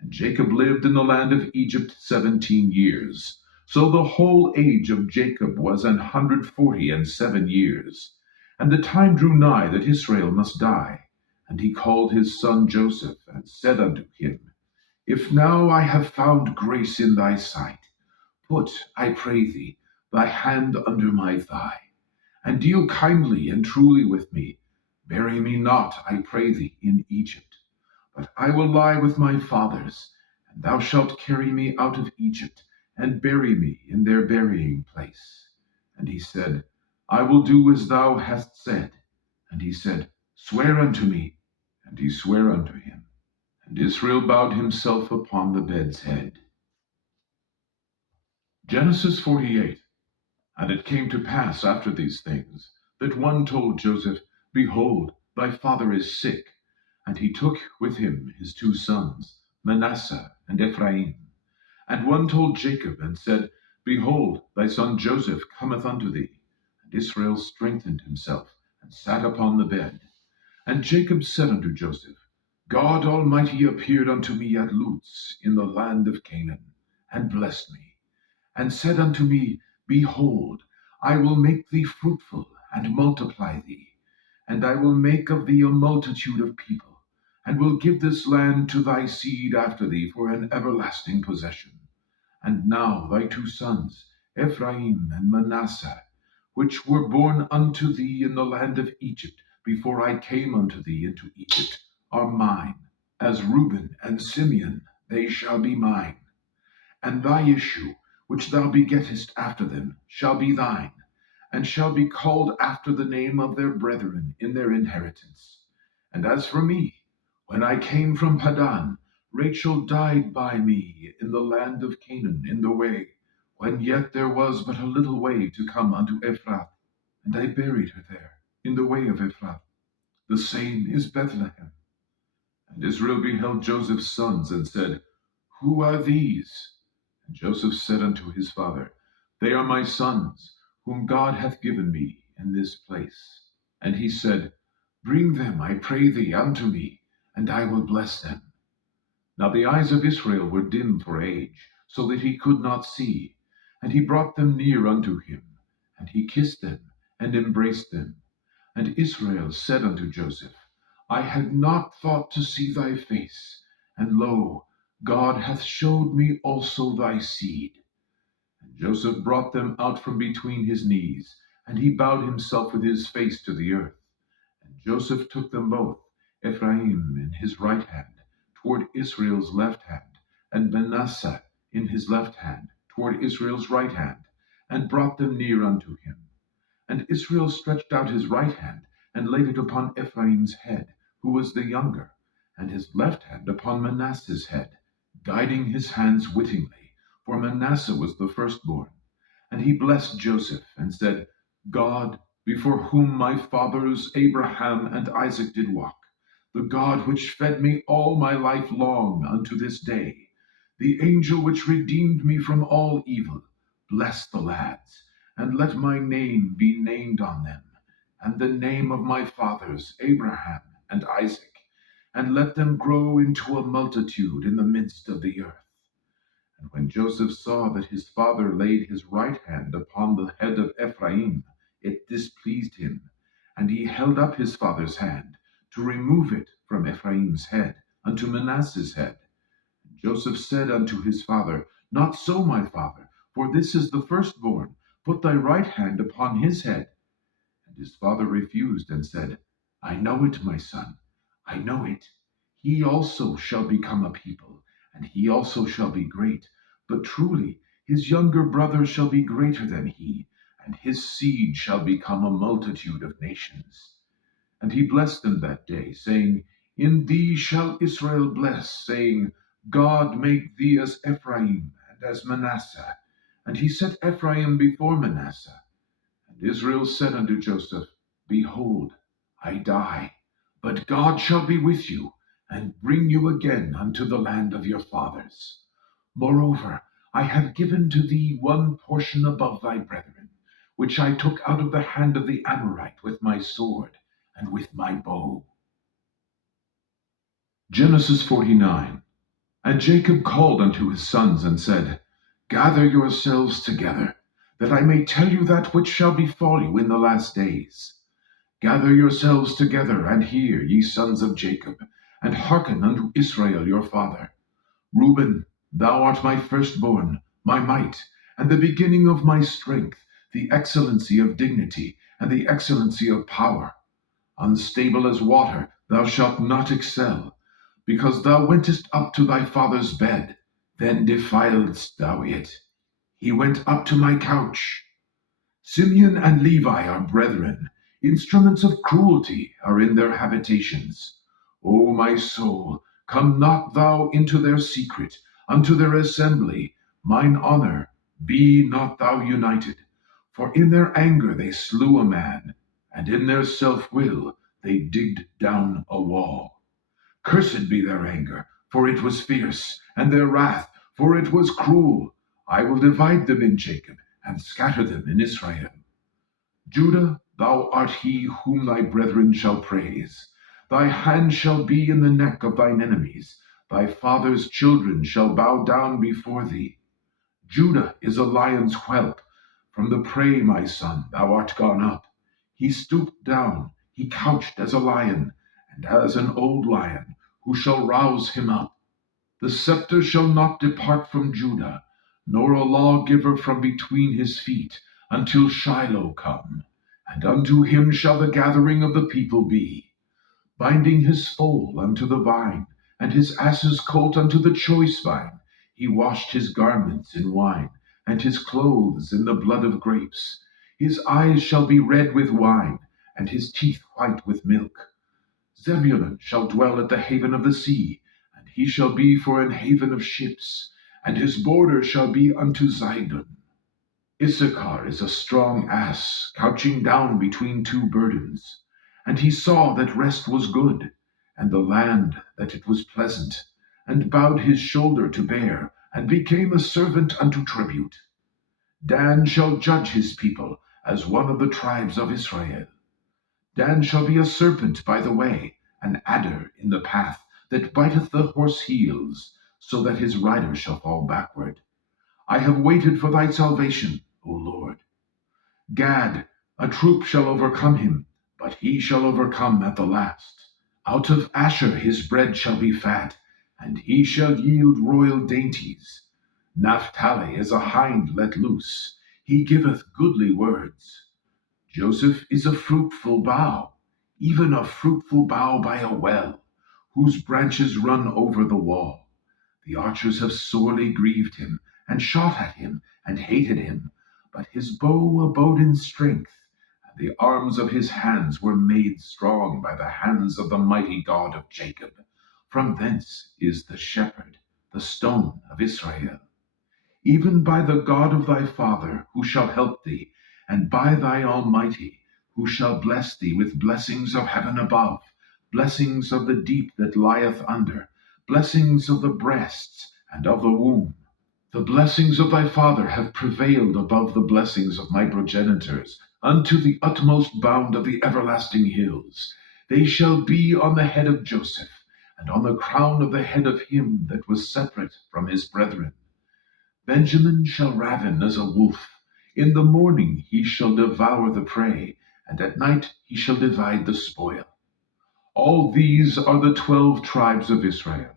And Jacob lived in the land of Egypt 17 years. So the whole age of Jacob was 147 years. And the time drew nigh that Israel must die. And he called his son Joseph, and said unto him, If now I have found grace in thy sight, put, I pray thee, thy hand under my thigh, and deal kindly and truly with me. Bury me not, I pray thee, in Egypt. But I will lie with my fathers, and thou shalt carry me out of Egypt, and bury me in their burying place. And he said, I will do as thou hast said. And he said, Swear unto me. And he sware unto him. And Israel bowed himself upon the bed's head. Genesis 48. And it came to pass after these things, that one told Joseph, Behold, thy father is sick. And he took with him his two sons, Manasseh and Ephraim. And one told Jacob, and said, Behold, thy son Joseph cometh unto thee. And Israel strengthened himself, and sat upon the bed. And Jacob said unto Joseph, God Almighty appeared unto me at Luz in the land of Canaan, and blessed me, and said unto me, Behold, I will make thee fruitful, and multiply thee, and I will make of thee a multitude of people, and will give this land to thy seed after thee for an everlasting possession. And now thy two sons, Ephraim and Manasseh, which were born unto thee in the land of Egypt, before I came unto thee into Egypt, are mine. As Reuben and Simeon, they shall be mine. And thy issue, which thou begettest after them, shall be thine, and shall be called after the name of their brethren in their inheritance. And as for me, when I came from Padan, Rachel died by me in the land of Canaan in the way, when yet there was but a little way to come unto Ephrath, and I buried her there, in the way of Ephrath. The same is Bethlehem. And Israel beheld Joseph's sons, and said, Who are these? And Joseph said unto his father, They are my sons, whom God hath given me in this place. And he said, Bring them, I pray thee, unto me, and I will bless them. Now the eyes of Israel were dim for age, so that he could not see. And he brought them near unto him, and he kissed them, and embraced them. And Israel said unto Joseph, I had not thought to see thy face, and lo, God hath showed me also thy seed. And Joseph brought them out from between his knees, and he bowed himself with his face to the earth. And Joseph took them both, Ephraim in his right hand, toward Israel's left hand, and Manasseh in his left hand, toward Israel's right hand, and brought them near unto him. And Israel stretched out his right hand, and laid it upon Ephraim's head, who was the younger, and his left hand upon Manasseh's head, guiding his hands wittingly, for Manasseh was the firstborn. And he blessed Joseph, and said, God, before whom my fathers Abraham and Isaac did walk, the God which fed me all my life long unto this day, the angel which redeemed me from all evil, bless the lads, and let my name be named on them, and the name of my fathers Abraham and Isaac, and let them grow into a multitude in the midst of the earth. And when Joseph saw that his father laid his right hand upon the head of Ephraim, it displeased him, and he held up his father's hand, to remove it from Ephraim's head unto Manasseh's head. And Joseph said unto his father, Not so, my father, for this is the firstborn. Put thy right hand upon his head. And his father refused, and said, I know it, my son, I know it. He also shall become a people, and he also shall be great. But truly his younger brother shall be greater than he, and his seed shall become a multitude of nations. And he blessed them that day, saying, In thee shall Israel bless, saying, God make thee as Ephraim and as Manasseh. And he set Ephraim before Manasseh. And Israel said unto Joseph, Behold, I die, but God shall be with you, and bring you again unto the land of your fathers. Moreover, I have given to thee one portion above thy brethren, which I took out of the hand of the Amorite with my sword and with my bow. Genesis 49. And Jacob called unto his sons, and said, Gather yourselves together, that I may tell you that which shall befall you in the last days. Gather yourselves together, and hear, ye sons of Jacob, and hearken unto Israel your father. Reuben, thou art my firstborn, my might, and the beginning of my strength, the excellency of dignity, and the excellency of power. Unstable as water, thou shalt not excel, because thou wentest up to thy father's bed, then defiledst thou it. He went up to my couch. Simeon and Levi are brethren, instruments of cruelty are in their habitations. O my soul, come not thou into their secret, unto their assembly, mine honor, be not thou united. For in their anger they slew a man, and in their self-will they digged down a wall. Cursed be their anger, for it was fierce, and their wrath, for it was cruel. I will divide them in Jacob, and scatter them in Israel. Judah, thou art he whom thy brethren shall praise. Thy hand shall be in the neck of thine enemies. Thy father's children shall bow down before thee. Judah is a lion's whelp. From the prey, my son, thou art gone up. He stooped down, he couched as a lion, and as an old lion, who shall rouse him up? The scepter shall not depart from Judah, nor a lawgiver from between his feet, until Shiloh come, and unto him shall the gathering of the people be. Binding his foal unto the vine, and his ass's colt unto the choice vine, he washed his garments in wine, and his clothes in the blood of grapes. His eyes shall be red with wine, and his teeth white with milk. Zebulun shall dwell at the haven of the sea, and he shall be for an haven of ships, and his border shall be unto Zidon. Issachar is a strong ass, couching down between two burdens. And he saw that rest was good, and the land that it was pleasant, and bowed his shoulder to bear, and became a servant unto tribute. Dan shall judge his people as one of the tribes of Israel. Dan shall be a serpent by the way, an adder in the path, that biteth the horse heels, so that his rider shall fall backward. I have waited for thy salvation, O Lord. Gad, a troop shall overcome him, but he shall overcome at the last. Out of Asher his bread shall be fat, and he shall yield royal dainties. Naphtali is a hind let loose, he giveth goodly words. Joseph is a fruitful bough, even a fruitful bough by a well, whose branches run over the wall. The archers have sorely grieved him, and shot at him, and hated him. But his bow abode in strength, and the arms of his hands were made strong by the hands of the mighty God of Jacob. From thence is the shepherd, the stone of Israel. Even by the God of thy father, who shall help thee, and by thy Almighty, who shall bless thee with blessings of heaven above, blessings of the deep that lieth under, blessings of the breasts and of the womb. The blessings of thy father have prevailed above the blessings of my progenitors, unto the utmost bound of the everlasting hills. They shall be on the head of Joseph, and on the crown of the head of him that was separate from his brethren. Benjamin shall raven as a wolf. In the morning he shall devour the prey, and at night he shall divide the spoil. All these are the 12 tribes of Israel.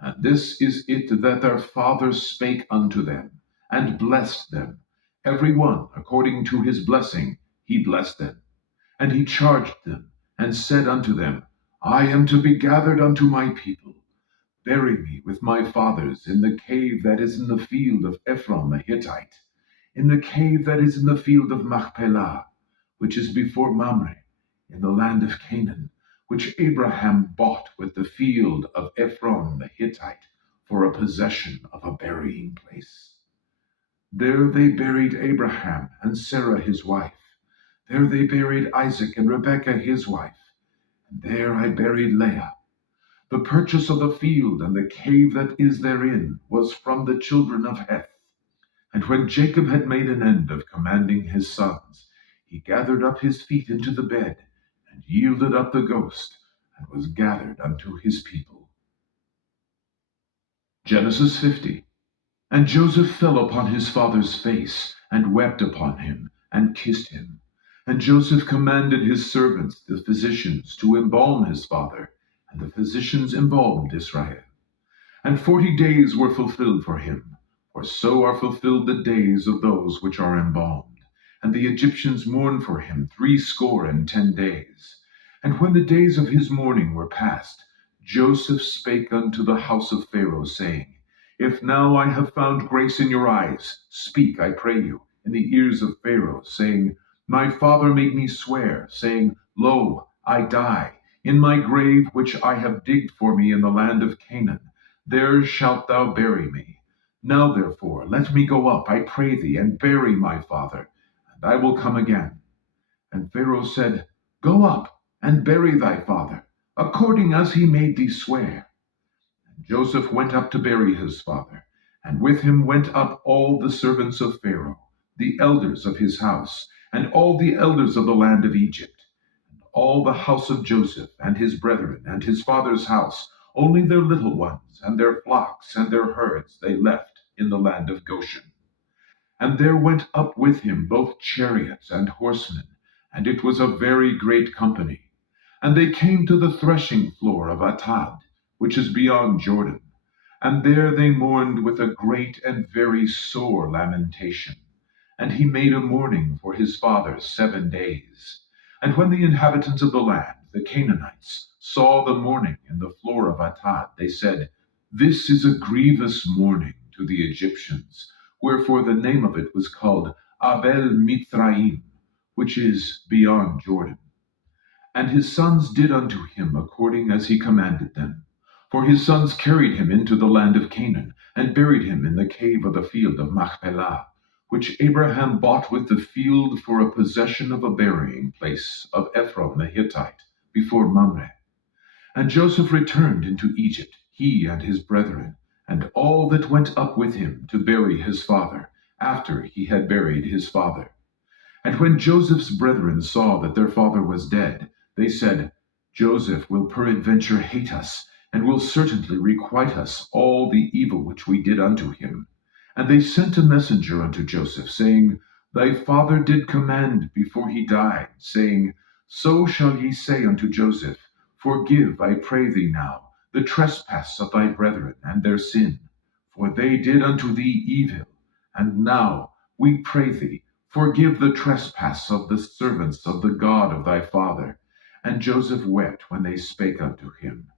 And this is it that their fathers spake unto them, and blessed them. Every one according to his blessing he blessed them. And he charged them, and said unto them, I am to be gathered unto my people. Bury me with my fathers in the cave that is in the field of Ephron the Hittite, in the cave that is in the field of Machpelah, which is before Mamre, in the land of Canaan, which Abraham bought with the field of Ephron the Hittite for a possession of a burying place. There they buried Abraham and Sarah his wife. There they buried Isaac and Rebekah his wife. And there I buried Leah. The purchase of the field and the cave that is therein was from the children of Heth. And when Jacob had made an end of commanding his sons, he gathered up his feet into the bed, and yielded up the ghost, and was gathered unto his people. Genesis 50. And Joseph fell upon his father's face, and wept upon him, and kissed him. And Joseph commanded his servants, the physicians, to embalm his father, and the physicians embalmed Israel. And 40 days were fulfilled for him, for so are fulfilled the days of those which are embalmed. And the Egyptians mourned for him 60 days. And when the days of his mourning were past, Joseph spake unto the house of Pharaoh, saying, If now I have found grace in your eyes, speak, I pray you, in the ears of Pharaoh, saying, My father made me swear, saying, Lo, I die. In my grave which I have digged for me in the land of Canaan, there shalt thou bury me. Now therefore let me go up, I pray thee, and bury my father, and I will come again. And Pharaoh said, Go up and bury thy father, according as he made thee swear. And Joseph went up to bury his father, and with him went up all the servants of Pharaoh, the elders of his house, and all the elders of the land of Egypt, and all the house of Joseph, and his brethren, and his father's house. Only their little ones, and their flocks, and their herds they left in the land of Goshen. And there went up with him both chariots and horsemen, and it was a very great company. And they came to the threshing floor of Atad, which is beyond Jordan. And there they mourned with a great and very sore lamentation. And he made a mourning for his father 7 days. And when the inhabitants of the land, the Canaanites, saw the mourning in the floor of Atad, they said, This is a grievous mourning to the Egyptians. Wherefore the name of it was called Abel Mithraim, which is beyond Jordan. And his sons did unto him according as he commanded them. For his sons carried him into the land of Canaan, and buried him in the cave of the field of Machpelah, which Abraham bought with the field for a possession of a burying place of Ephron the Hittite, before Mamre. And Joseph returned into Egypt, he and his brethren, and all that went up with him to bury his father, after he had buried his father. And when Joseph's brethren saw that their father was dead, they said, Joseph will peradventure hate us, and will certainly requite us all the evil which we did unto him. And they sent a messenger unto Joseph, saying, Thy father did command before he died, saying, So shall ye say unto Joseph, Forgive, I pray thee now, the trespass of thy brethren and their sin, for they did unto thee evil. And now, we pray thee, forgive the trespass of the servants of the God of thy father. And Joseph wept when they spake unto him.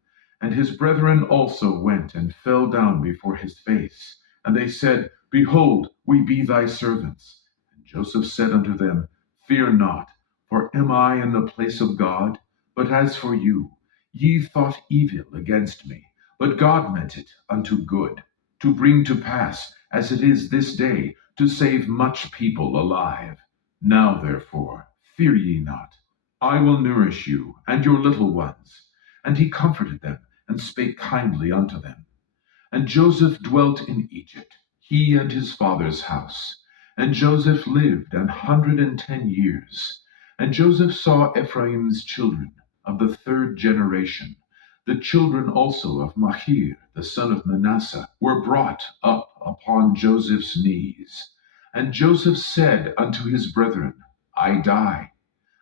And his brethren also went and fell down before his face. And they said, Behold, we be thy servants. And Joseph said unto them, Fear not, for am I in the place of God? But as for you, ye thought evil against me, but God meant it unto good, to bring to pass, as it is this day, to save much people alive. Now therefore, fear ye not. I will nourish you and your little ones. And he comforted them, and spake kindly unto them. And Joseph dwelt in Egypt, he and his father's house. And Joseph lived 110 years. And Joseph saw Ephraim's children of the third generation. The children also of Machir, the son of Manasseh, were brought up upon Joseph's knees. And Joseph said unto his brethren, I die,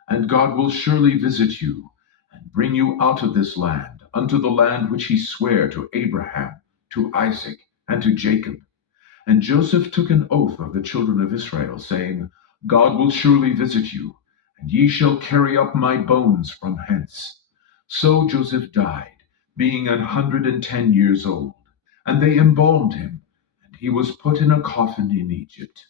and God will surely visit you, and bring you out of this land, unto the land which he sware to Abraham, to Isaac, and to Jacob. And Joseph took an oath of the children of Israel, saying, God will surely visit you, and ye shall carry up my bones from hence. So Joseph died, being 110 years old. And they embalmed him, and he was put in a coffin in Egypt.